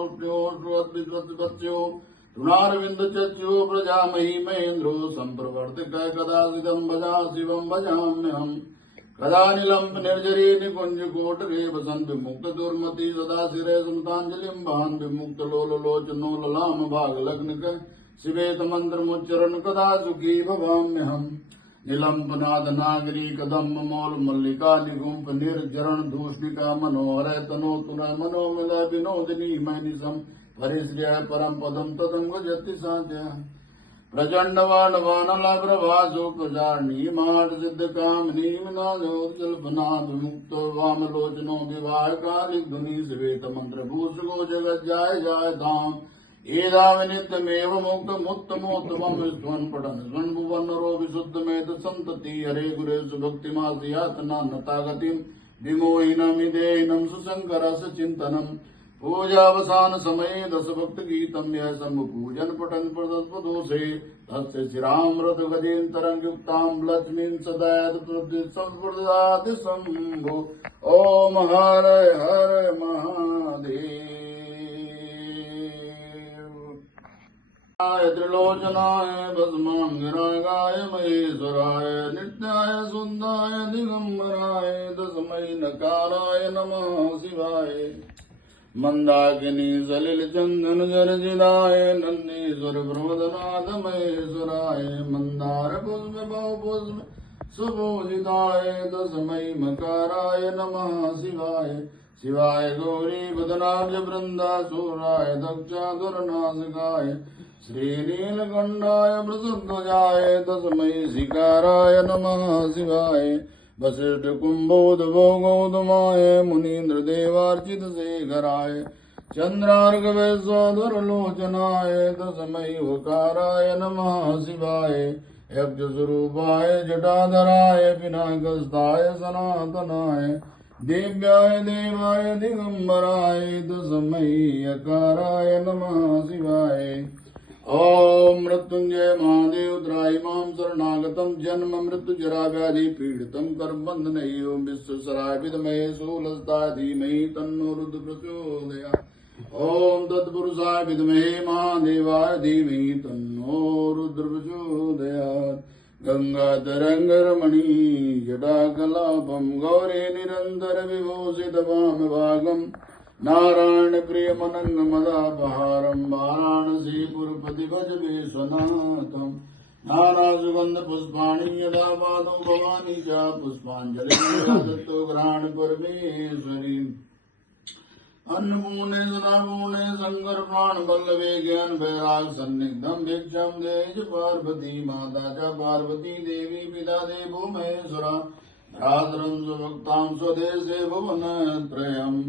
ऋणारविंद चच्यो प्रजामही महेन्द्रो संप्रवर्तिक कदाचिदं भजा शिवं भजाम्यहम् कदा नीलंब निर्जरी निकुंज कोटरे वसन विमुक्त दुर्मति सदा सिरे सुमतांजलिं भान विमुक्त लोल लोचनो ललाम भाग लग्न शिवेत मंत्र मुच्चरण कदा सुखी भवाम्यहम् निलंबनाद नागरी कदम मोल मल्लिका निगुंप निर्जरण दूषणिका मनोहर तनो तुन मनोमिल विनोदिनी मैनिसम परिश्रय परम पदम तदम गजति साध्य प्रचंड वानवानलाभ्रभासो प्रजारणी माट सिद्ध कामनी जल्पनाथ विमुक्त वामलोचनो विवाह कालिक धुनि श्वेत मंत्र भूषगो जगत जाय जाय धाम एदाव नित्यमेव मुक्त मुक्त मोत्तमं स्वन् पठन स्वन् भुवन रो विशुद्ध मेध संतति हरे गुरे सुभक्ति मासियातना नतागतिम विमोहिनमिदेहिनं सुशंकरस चिंतनम पूजावसान समय दस भक्त गीतम यह शंभु पूजन पठन प्रदोषे तस्य श्रीरामृत गजेन्तरं युक्तां लक्ष्मीं सदैव प्रददाति शंभु ओम हर हर महादेव त्रिलोचनाय भस्मांगरागाय महेश्वराय नित्याय सुंदाय दिगंबराय दशमै नकाराय नमः शिवाय मंदाकिनी सलिल चंदन जर्जिदाय नंदीश्वर प्रमदनाथ महेश्वराय मंदार पुष्प बहु पुष्प सुपूजिताय दशमै मकाराय नमः शिवाय शिवाय गौरी बदनाब्ज वृंदासुराय दक्षाधुरनाशकाय श्रीनीलकंठाय प्रसुध्वजाय तस्मै शिकाराय नमः शिवाय वसिष्ठ कुंभोद्भव गौतमाय मुनीन्द्र देवार्चित शेखराय चंद्रार्कवेश्वरलोचनाय तस्मै वकाराय नमः शिवाय यक्षस्वरूपाय जटाधराय पिनाकस्थाय सनातनाय दिव्याय देवाय दिगंबराय तस्मै यकाराय नमः शिवाय ओम मृत्युंजय महादेव त्राहिमां शरणागतं जन्म मृत्यु जरा व्याधि पीडितं कर्मबन्धनैः ओम विश्वेश्वराय विद्महे शूलहस्ताय धीमहि तन्नो रुद्रः प्रचोदयात् ओम तत्पुरुषाय विद्महे महादेवाय धीमहि तन्नो रुद्रः प्रचोदयात् गंगाधरंगरमणि जटाकलापं गौरी निरंतर विभूषित वामभागम् नारायण प्रिय मनंग मदापहारम वाराणसी पुरपति भज विश्वनाथम नाना सुगंध पुष्पाणि यदा पादौ भवानी च पुष्पांजलि दत्तो ग्रहण परमेश्वरी अन्नपूर्णे सदापूर्णे शंकर प्राण वल्लभे ज्ञान वैराग सन्निग्धम भिक्षां देहि पार्वती माता च पार्वती देवी पिता देवो महेश्वरा भ्रातरं स्वभक्तां स्वदेशे भुवनत्रयम्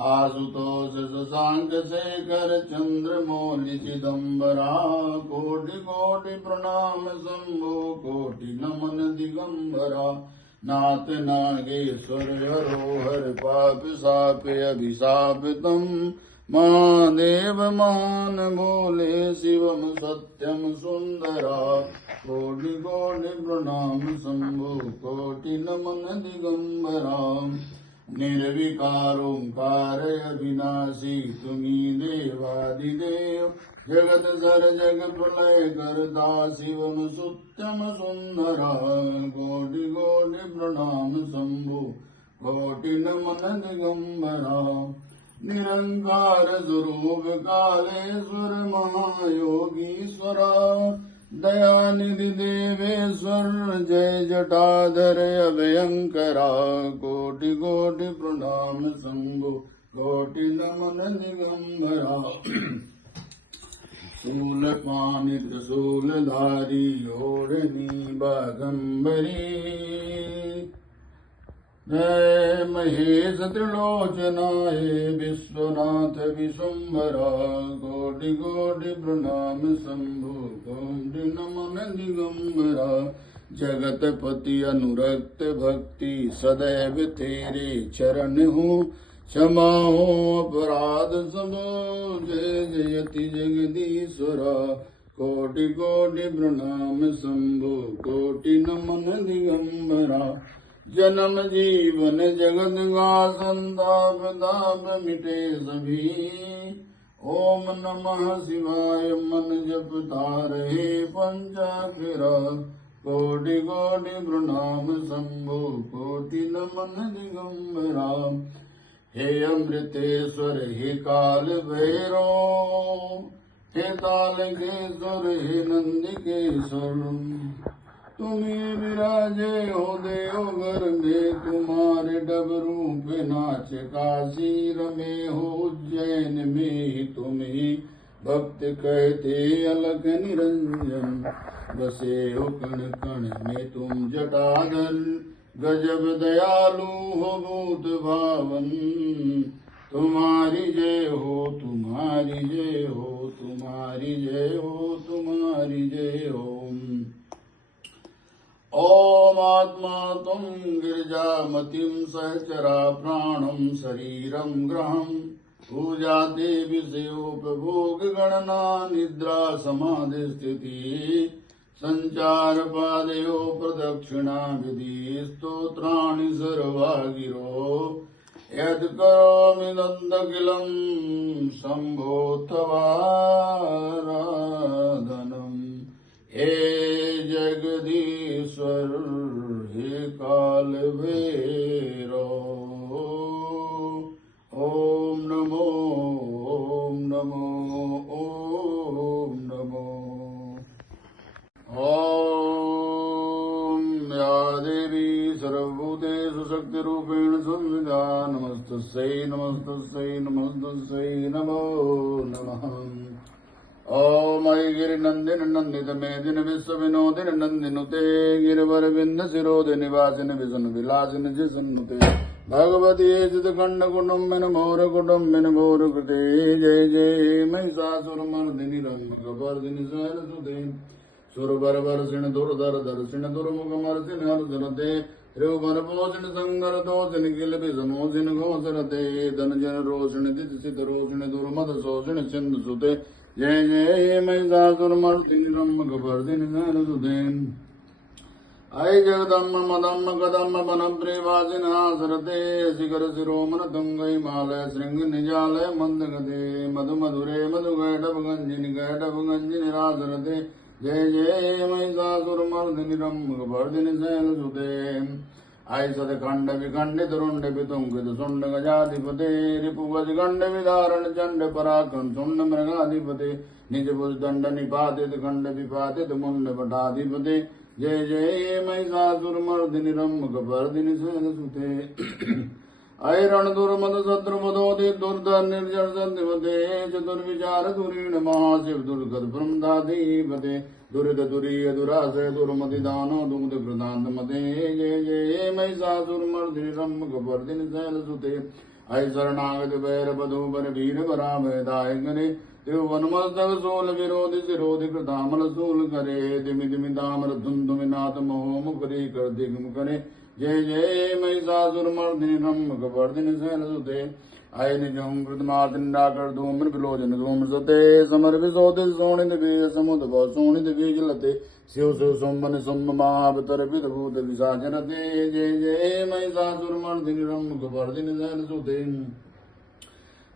आशुतोष शशांक शेखर चंद्रमौलि चिदंबरा कोटि कोटि प्रणाम शंभो कोटि नमन दिगंबरा नाथ नागेश्वर हरोहर पाप साप अभिशापितम् महादेव मान भोले शिवम सत्यम सुंदरा कोटि कोटि प्रणाम शंभो कोटि नमन दिगंबरा निर्विकारोंकार अविनाशी तुम्ही देवादिदेव जगत सर जग प्रलय करता शिवम सुत्यम सुंदरा कोटि कोटि प्रणाम शंभु कोटि नमन दिगंबरा निरंकार स्वरूप कालेश्वर महायोगीश्वरा दयानिधि देवेश्वर जय जटाधर अभयंकरा कोटि कोटि प्रणाम शंभु कोटि नमन दिगंबरा शूलपाणि त्रिशूलधारी ओढ़नी बागंबरी जय महेश त्रिलोचनाय विश्वनाथ विशुंभरा कोटि कोटि प्रणाम शंभु कोटि नमन दिगंबरा जगतपति अनुरक्त भक्ति सदैव तेरे चरण हूँ क्षमा हो अपराध सब, जय जयति जगदीश्वर। कोटि कोटि प्रणाम शंभु, कोटि नमन दिगंबरा। जन्म जीवन जगत का संताप ताप मिटे सभी। ओम नमः शिवाय मन जपता रहे पंचाक्षरा। कोटि कोटि प्रणाम शंभु, कोटि नमन दिगंबरा। हे अमृतेश्वर हे काल भैरव, हे तालकेश्वर हे नंदिकेश्वर। तुम्हें विराजे हो देवघर में, तुम्हारे डबरू पे नाच काशी रमे हो। उज्जैन में तुम्हें भक्त कहते अलख निरंजन, बसे हो कण कण में तुम जटाधर। गजब दयालु हो भूत भावन, तुम्हारी जय हो तुम्हारी जय हो तुम्हारी जय हो तुम्हारी जय हो। ओम आत्मा तुम गिरिजामतिम सहचरा प्राणम शरीरम ग्रहम। पूजा देवी सेवोपभोग गणना निद्रा समाधि स्थिति। संचार पादयो प्रदक्षिणा विधि। स्तोत्राणि सर्वा गिरो, यद् करोमि तदखिलं शम्भो तवाराधनम्। हे जगदीश्वर हे काल भैरव। ओम नमो ओम नमो ओम नमो। ओम या देवी सर्वभूतेषु शक्तिरूपेण संस्थिता, नमस्तस्यै नमस्तस्यै नमस्तस्यै नमो नमः। ओम ऐ गिरिनन्दिनि नन्दित मेदिनि विश्वविनोदिनि नन्दिनुते, गिरिवरविन्द शिरोदिनि वासिनि विष्णु विलासिनि जिष्णुते। भगवती चित्खण्ड कुटुम्बिनि मोर कुटुम्बिनि मोर कृते। जय जय महिषासुरमर्दिनि रम्यकपर्दिनि शैलसुते। सुरवरवर्षिणि दुर्धर दर्शिणि दुर्मुखमर्षिणि हर्षरते। ऋभुवन पोषिणि संगर दोषिणि किलबिषमोषिणि घोषरते। धनजन रोषिणि दितिसित रोषिणि दुर्मद शोषिणि सिन्धुसुते। जय जय महिषासुरमर्दिनि रम्यकपर्दिनि शैलसुते। ऐ जगदम्ब मदम्ब कदम्ब वनप्रियवासिनः सरते। शिखर शिरोमण तुंग हिमालय शृंग निजालय मंदगते। मधु मधुरे मधुकैटभ गंजिनि कैटभ गंजिनि रासरते। जय जय महिषासुरमर्दिनि रम्यकपर्दिनि शैलसुते। ऐ सदखंड विखंडित रुंड वितुंगित सुंड गजाधिपते। रिपुगज गंड विदारण चंड पराक्रम शुंड मृगाधिपते। निज भुज दंड निपातित खंड विपातित मुंड भटाधिपते। जय जय महिषासुरमर्दिनि रम्यकपर्दिनि शैलसुते। ऐ रणदुर्मद शत्रुमदोदि दुर्धर निर्जर सन्धिमते। चतुर्विचार धुरीण महाशिव दुर्गत ब्रह्मधाधिपते। दुरित दुरीय दुराशय दुर्मति दानो दुग्ध कृतांत मते। जय जय महिषासुरमर्दिनि रम्यकपर्दिनि शैलसुते। ऐ शरणागत भैर वधूवर वीर वराभयदायक करे। त्रिभुवन मस्तक शूल विरोधि शिरोधि कृतामल शूल करे। दिमि दिमि दामर धुंधुमि नाथ महो मुकरी कर दिग्म करे। जय जय महिषासुरमर्दिनि रम्यकपर्दिनि शैलसुते। ऐ निजं कृतमार्तिंडाकर धूम्र विलोचन धूम्रसते। समर विशोधि शोणित बीज समुद्भ शोणित बीजलते। शिव शिव शुंभनि शुंभ महावतर विदभूत विशाचरते। जय जय महिषासुरमर्दिनि रम्यकपर्दिनि शैलसुते।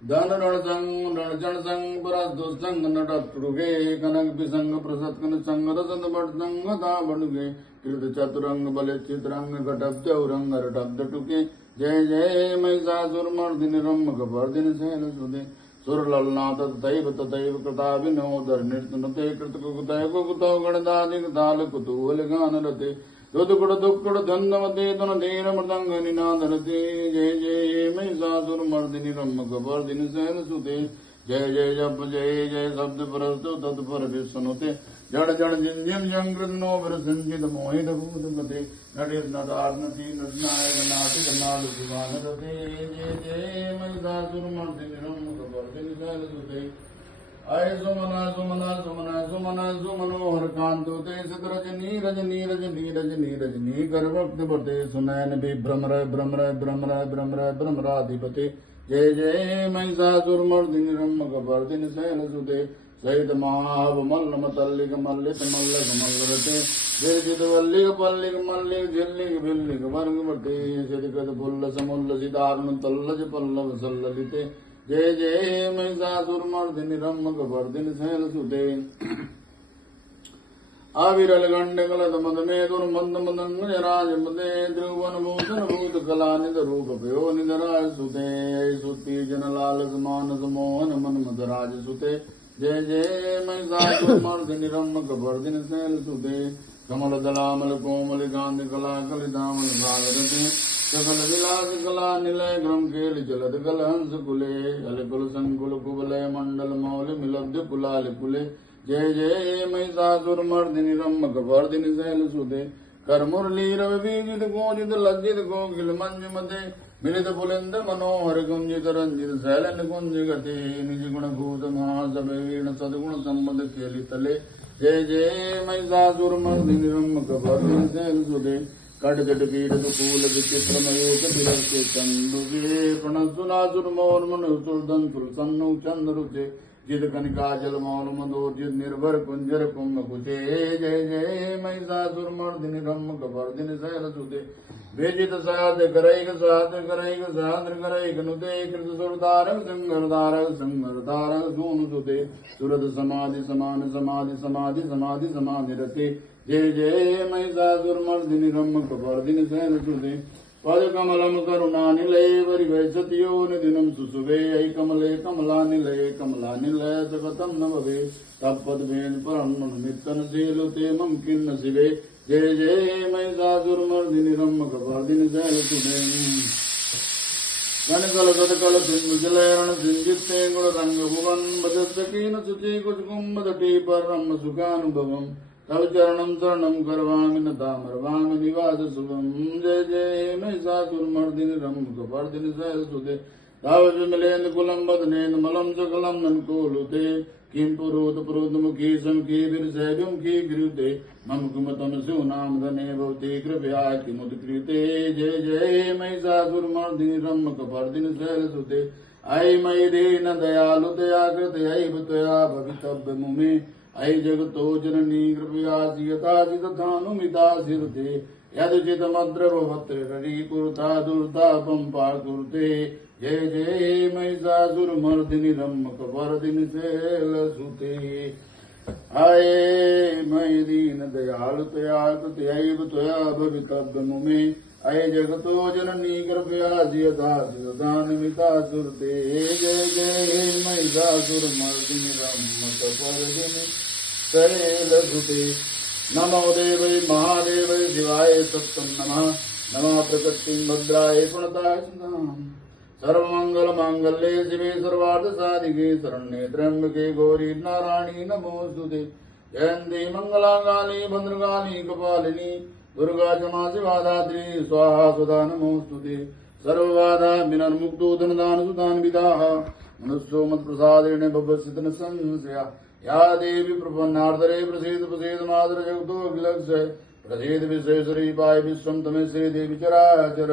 धन रण संग रण चण संग परस्तु संग नटुगे। कनक विसंग प्रसत कन संग रसद बट संग ता बड़ुगे। कृत चतुरंग बल चित्रंग घटब चौरंग रटब टुके। जय जय महिषासुरमर्दिनि रम्यकपर्दिनि शैलसुते। सुरललनाथ तथैव तथैव कृता विनोदर नृत्यनुते। कृतकुकुतय कुकुतो गणदाधिक ताल कुतूहल गान रते। दुदुकुड़ दुक्कुड़ धन्वते धन धीर मृदंग निनादरते। जय जय महिषासुरमर्दिनि रम्यकपर्दिनि शैलसुते। जय जय जप जय जय शब्द परस्तु तत्पर विष्णुते। जड़ जड़ जिंजिम जंकृत नोवर संचित मोहित भूतमते। नटित नदार्नति नटनायक नाटिक नाद सुभान रते। जय जय महिषासुरमर्दिनि रम्यकपर्दिनि शैलसुते। ऐ सुमना सुमना सुमना सुमना सुमनोहर कांतो ते। सित रजनी रजनी रजनी रजनी रजनी कर भक्त बते। सुनैन विभ्रमर भ्रमर भ्रमर भ्रमर भ्रमराधिपते। जय जय महिषासुरमर्दिनि रम्यकपर्दिनि शैलसुते सहित महावमल्ल मतल्लिक मल्लिक मल्लक मल्लरते विरजित वल्लिक पल्लिक मल्लिक झिल्लिक भिल्लिक वर्गवते सिद्धिकृत फुल्ल समुल्ल सितारुण तल्लज पल्लव सल्ललिते जय जय महिषासुरमर्दिनि रम्यकपर्दिनि शैलसुते आविरल गंडकल मदमे दुर्मंद मदंग राज मदे ध्रुवन भूषण भूत कला निध रूप भयो निधराज सुते सुती जन लाल समान समोहन मन मदराज सुते जय जय महिषासुरमर्दिनि रम्यकपर्दिनि शैलसुते कमल दलामल कोमल गांध कला कलिदामल भागरते सकल विलास कला निलय ग्रम केल जलद कल हंस कुले अलकुल संकुल कुबलय मंडल मौल मिलब्ध कुलाल कुले जय जय महिषासुरमर्दिनि रम्यकपर्दिनि शैलसुते कर मुरली रविजित गोजित लज्जित गोकिल मंजुमते मिलित पुलिंद मनोहर कुंजित रंजित शैलन कुंज गते निज गुण भूत महासवीर्ण सदगुण संबंध खेलि तले जय जय महिषासुरमर्दिनि रम्यकपर्दिनि शैलसुते कटजट कीट कुल विचित्र मयूख विरक्ति चंदुगे प्रणसुनासुर मोर मनुसुरदन सुरसन्नु चंद्रुते जिद कनिका जल मौल मधुर जिद निर्भर कुंजर कुंभ कुचे जय जय महिषासुरमर्दिनि रम्यकपर्दिनि शैलसुते वेजित साध करैक साद्र करैक नुते कृत सुरधारक संगरधारक सूनु सुते सुरत समाधि समान समाधि समाधि समाधि समाधि रते जय जय महिषासुरमर्दिनि रम्यकपर्दिनि शैलसुते पद कमलम करुणानिलये परिवैसत्यो निदिनं सुसुवे ऐ कमले कमलानिलये कमलानिलय जगतं न भवे तत्पद्मेन परं नित्यन शीलुते मम किन्न शिवे जय जय महिषासुरमर्दिनि रम्यकपर्दिनि शैलसुते कनकल कटकल सिंधुजलैरण सिंजित्ते गुण रंग भुवन भजत्कीन सुचि कुचकुम्भ तटी पर रम्य सुखानुभवम् तव चरणं शरणं करवामि नतामर्वामि निवास शुभम जय जय महिषासुरमर्दिनि रम्यकपर्दिनि शैलसुते तव विमलेन कुलं वदनेन मलं सकलं नन्कोलुते किं पुरोतमुखी समखी विरसैव्यमुखी गृते मम कुमतं शिवनाम धने भवति कृपया किमुत्क्रियते जय जय महिषासुरमर्दिनि रम्यकपर्दिनि शैलसुते अयि मयि दीन दयालु दया कृतयैव त्वया भवितव्यमुमे अयि जगतो जननी कृपयासि यथाचिदथानुमितासिरुते यदचितमद्र भवत्रि कुरुता दुर्तापं पाकुरुते जय जय महिषासुरमर्दिनि रम्यकपर्दिनि शैलसुते अये मयि दीन दयालु तया कृतयैव त्वया भवितव्यमुमे अयि जगतो जननी कृपयासि यथाचिदथानुमितासिरुते जय जय महिषासुरमर्दिनि रम्यकपर्दिनि शैलसुते नमो देवै महादेवै शिवाय सत्तं नमः नमः प्रकृतिं भद्राय पुणताय सर्वमङ्गलमाङ्गल्ये शिवे सर्वार्थसाधिके शरण्ये त्र्यम्बके गौरी नारायणी नमोऽस्तुते जयन्ती मङ्गलाकाली भद्रकाली कपालिनी दुर्गा क्षमा शिवा धात्री स्वाहा सुधा नमोऽस्तुते सर्वबाधा विनर्मुक्तो धनदान सुदान विदाः मनुष्यो मत्प्रसादेन भवसितन संशया या देवी प्रपन्नार्दरे प्रसीद मातर जगतो अखिलस्य प्रसीद विश्वेश्वरी पाय विश्वं तमे श्री देवी चराचर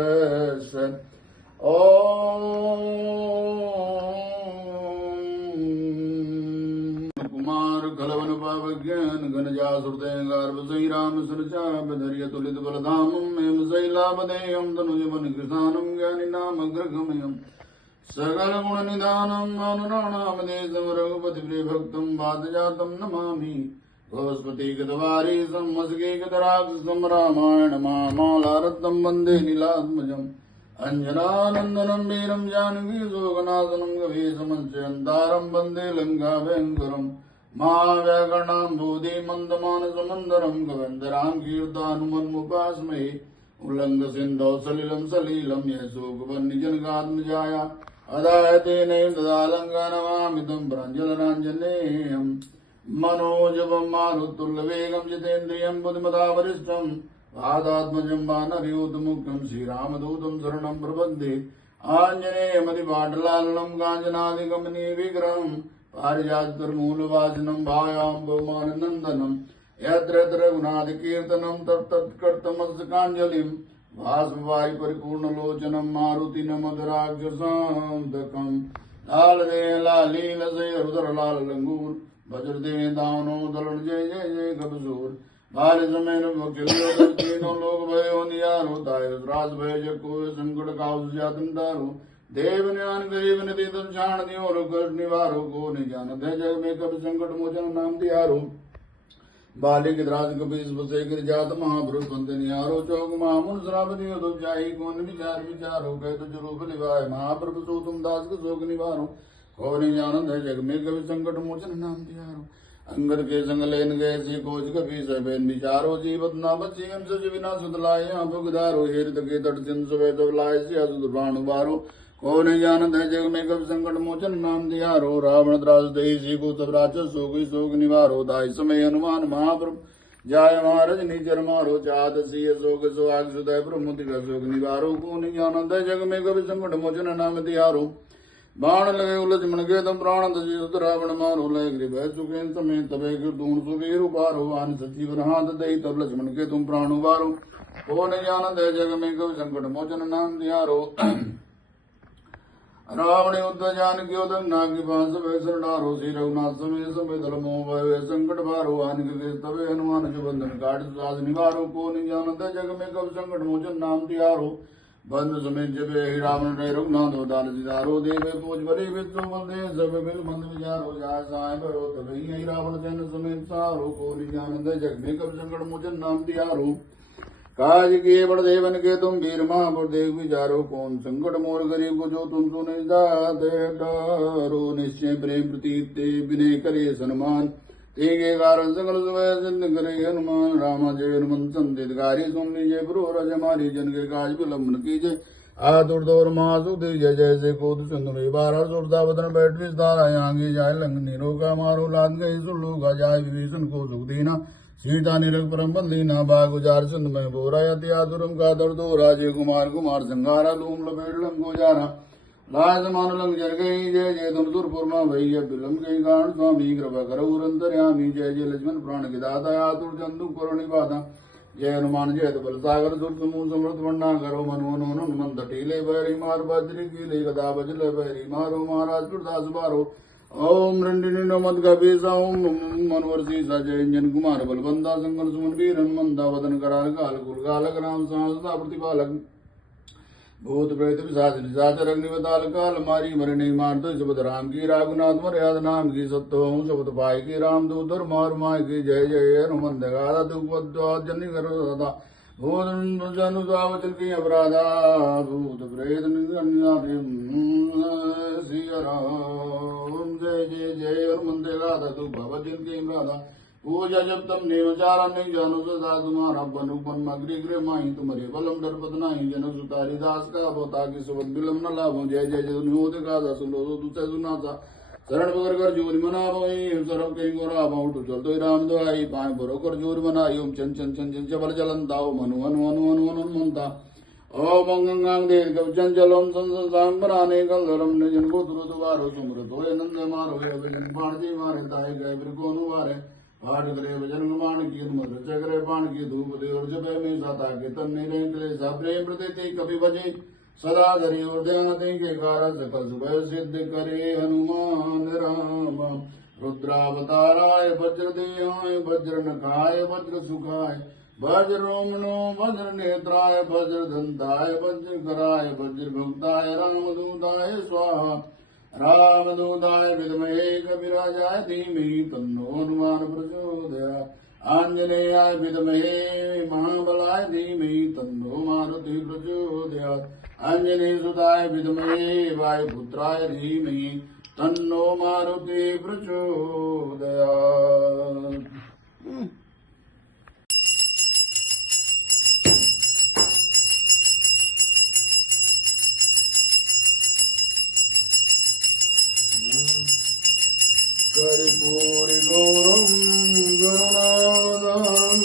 कुमार खलवन पावज्ञान घन जासुरदय गर्भ सही राम सुरचाप धैर्य तुलित बलधामं एम शैलापदेयं तनुजवन कृशानं ज्ञानी नाम अग्रगमयम् सकल गुण निधानम अनुराणामदेशम रघुपति प्रिय भक्तम वादजातम नमामि गोस्पति गतवारी सम्मस्के गतराक्षसम रामायण मालारत्नम वंदे नीलात्मजम अंजनानंदनम वीरम जानकी शोकनाशनम गभीरमंचयंतारम वंदे लंका भयंकरम महाव्याकरणां भूधि मंदमानसमंदरम गवंदरां कीर्तानुमन्मुपास्महे उल्लंघ सिंधौ सलिलम सलीलम यह शोकवन्निजनगात्मजाया अदायते नैव तदालङ्का नमामि तं प्राञ्जलराञ्जनेयम् मनोजवं मारुतुल्यवेगं जितेन्द्रियं बुद्धिमता वरिष्ठं वादात्मजं वानरयूतमुख्यं श्रीरामदूतं शरणं प्रपद्ये आञ्जनेयमतिपाटलालनं काञ्चनादिगमनीविग्रहं पारिजातमूलवासिनं भायां भौमाननन्दनं यत्र यत्र रघुनाथकीर्तनं तत्तत्कर्तमस्तकाञ्जलिं भास्वारि परिपूर्णलोचनं मारुतिनमधुराक्षसान्तकं लालदे लालीलसे रुद्रलाललङ्गूर वज्रदे दावनो दलण जय जय जय कबसूर भारे समेन वकीलो लोक भयो नियारो ताय राज भय जको संकट काउ जातन दारो देव ज्ञान गरीब निधि तुम जान दियो कर निवारो को नहीं जान दे जग में कभी संकट मोचन नाम दियारो बालिक द्राज कपीस बसे गिर जात महापुरुष बंद निहारो चौक महामुन श्राप दियो तो जाही कौन विचार विचारो कह तुझ रूप लिवाए महाप्रभु सो तुम दास को शोक निवारो को नहीं जान दे जग में कभी संकट मोचन नाम दियारो अंगर के संग लेन गए सी कोच कभी सबेन विचारो जीवत ना बची हम सज बिना सुतलाए आंखों गुदारो हेरित के तट चिन सुबह तो लाए से असुद प्राण बारो को नहीं जानत है जग में कब संकट मोचन नाम दियारो रावण त्रास दही सी को तब राक्षस शोक शोक निवारो दाय समय हनुमान महाप्रभु जाय महाराज नीचर मारो चाहत सी शोक सुहाग सुदय प्रमुति का शोक निवारो को नहीं जानत है जग में कब संकट मोचन नाम दियारो बाण लगे उलझ मन के तम प्राण तजी रावण मारो लय गृह सुखेन समय तबे दून सुबीर उबारो आन सजीवन हाथ दई तब लक्ष्मण के तुम प्राण उबारो को नहीं जानत है जग में कब संकट मोचन नाम दियारो रावण युद्ध जान की उदंग नाग पास शरणारो श्री रघुनाथ समय समय दल मोह संकट भारो आन के तबे हनुमान जो बंधन काट सास निवारो को नहीं जानत है जग में कब संकट मोचन नाम दियारो बंद समेत जबे ही रावण रे रघुनाथ दाल सिधारो देवे पूज बरे विष्णु बंदे सब बिल मंद विचारो जाय साय भरो तबे ही रावण सेन समेत सारो को नहीं जानत है जग में कब संकट मोचन नाम दियारो काज किए बड़ देवन के तुम वीर महापुर देव विचारो कौन संकट मोर गरीब को जो तुम सुने जाते डरो निश्चय प्रेम प्रतीत विनय करे सन्मान तेगे कारण संगल सुबह सिंध करे हनुमान रामा जय हनुमंत संदितकारी सुन लीजिए प्रो रज हमारी जन के काज विलंबन कीजिए आतुर दौर महासुख जय जय से कोद सुंदर बारह सुरता बदन बैठ विस्तार आगे जाए लंग निरोगा मारो लाद गई सुल्लू का जाय विभीषण को सुख दीना सीता निरग परम बंदीना बाग उजार सिंध में बोरा यति आतुरम का दर्दो राजे कुमार कुमार संगारा लूम लपेट लंगो जारा लाज मान लंग जर गई जय जय तुम सुरपुर में भैया बिलम गई गान स्वामी कृपा करो अंतर्यामी जय जय लक्ष्मण प्राण के दाता आतुर चंदु करुणी बाधा जय हनुमान जय बल सागर सुर समूह समृत वन्ना करो मनो हनुमंत टीले बैरी मार बज्री कीले गदा बजल बैरी मारो महाराज प्रदास बारो ओम रंडिनी नमद गबीसा ओम मनवर्षी जय जन कुमार बलबंदा संकर सुमन वीर हनुमंता वदन कराल काल कुल कालक राम सहसा प्रतिपालक भूत प्रेत पिशाच निशाचर अग्निवताल काल मारी मरने मार दो शब्द राम की राघुनाथ मर्याद नाम की सत्य शब्द पाई की राम दूत मार माय की जय जय हनुमंत गादा जन्नी करो सदा भूत जनु सावचल की अपराधा भूत प्रेत सिया राम जय जय जय हनुमंत गादा तू भव जन की राधा पूजा जब तम नेवचारा नहीं जानो सदा तुम्हारा बनु बन मगरी गृह माही तुम्हारे बलम डर नहीं जन सुतारी दास का बोता की सुबह बिलम न लाभो जय जय जय होते का सुनो दूसरे सुनाता शरण पकड़ कर जोर मना भाई सरब कहीं गोरा बाउट चल तो राम दुआई पाए बरो कर जोर मनाई ओम चन चन चन चन चबल चलन दाओ मनु हनु हनु हनु हनु मनता ओम गंगांग देव कब चंचलोम संसांग बनाने कल धर्म ने जन को तुरु दुबारो सुमृत होए नंद मारो हे भजन पाणजी मारे ताए गए फिर कोनु मारे पाठ करे भजन मान की मधुर चक्रे पान की धूप देव जब में साता के तन निरंकले प्रेम प्रति कभी बजे सदा धरी और ध्यान के कारण सकल सुबह सिद्ध करे हनुमान राम रुद्रावताराय वज्र देहाय वज्र नखाय वज्र सुखाय वज्र रोमनो वज्र नेत्राय वज्र दंताय वज्र कराय वज्र भुक्ताय रामदूताय स्वाहा रामदूताय विद्महे कविराजाय धीमहि तन्नो हनुमान प्रचोदयात् आंजनेयाय विद्महे महाबलाय धीमहि तन्नो मारुति प्रचोदयात् आंजनेय सुताय विद्महे वायुपुत्राय धीमहि तन्नो मारुति प्रचोदयात्। कर्पूरि गौरं करुणावतारं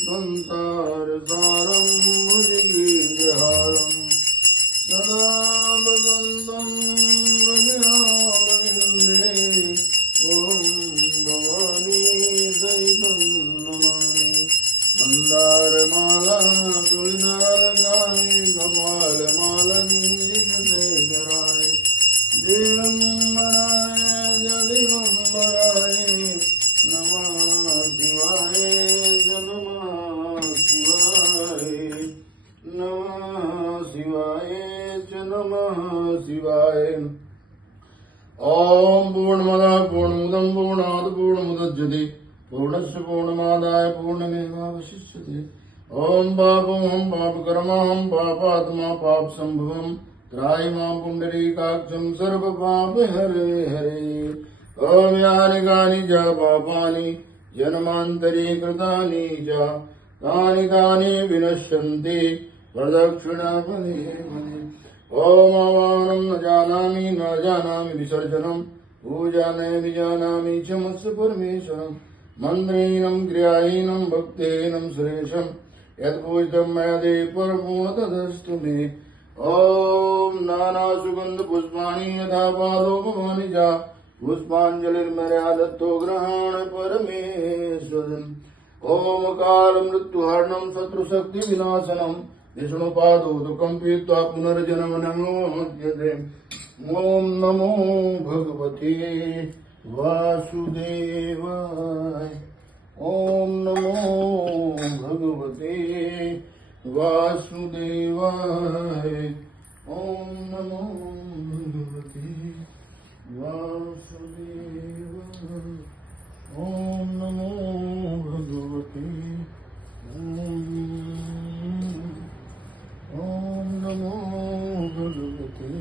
संसारसारं भुजगेन्द्रहारं सदा वसन्तं हृदयारविन्दे ॐ भवानी सहितं नमामि मन्दारमाला तुलसीदलगा माल मालंजिन से कराए दिगंबराय दिगंबराय नमः शिवाय नमः शिवाय नमः शिवाय नमः शिवाय। ओम पूर्णमदः पूर्णमिदं पूर्णात् पूर्णमुदच्यते पूर्णस्य पूर्णमादाय पूर्णमेवावशिष्यते। ओम पापोऽहं पापकर्माहं पापात्मा पापसम्भवं त्राहि मां पुण्डरीकाक्षं सर्वपापहरे हरे। ओम यानि कानि च पापानि जन्मान्तरे कृतानि च तानि विनश्यन्ति प्रदक्षिणापदे पदे। ओम आवाहनं न जानामि विसर्जनं पूजाने विजानामि क्षमस्व परमेश्वरम् मन्त्रेणं क्रियाहीनं भक्तेनं सुरेशं यत्पूजितं मया देव परमो तदस्तु मे। ॐ नानासुगन्धपुष्पाणि यथा पादोपमानि च पुष्पाञ्जलिर्मया दत्तो ग्रहण परमेश्वरम्। ॐ कालमृत्युहरणं शत्रुशक्तिविनाशनं विष्णुपादोदकं पीत्वा पुनर्जन्म नमोद्यते। ॐ नमो भगवते वासुदेवाय। ॐ नमो भगवते वासुदेवाय। ॐ नमो भगवते वासुदेवाय। ॐ नमो भगवते ॐ नमो भगवते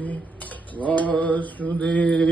वासुदेवाय।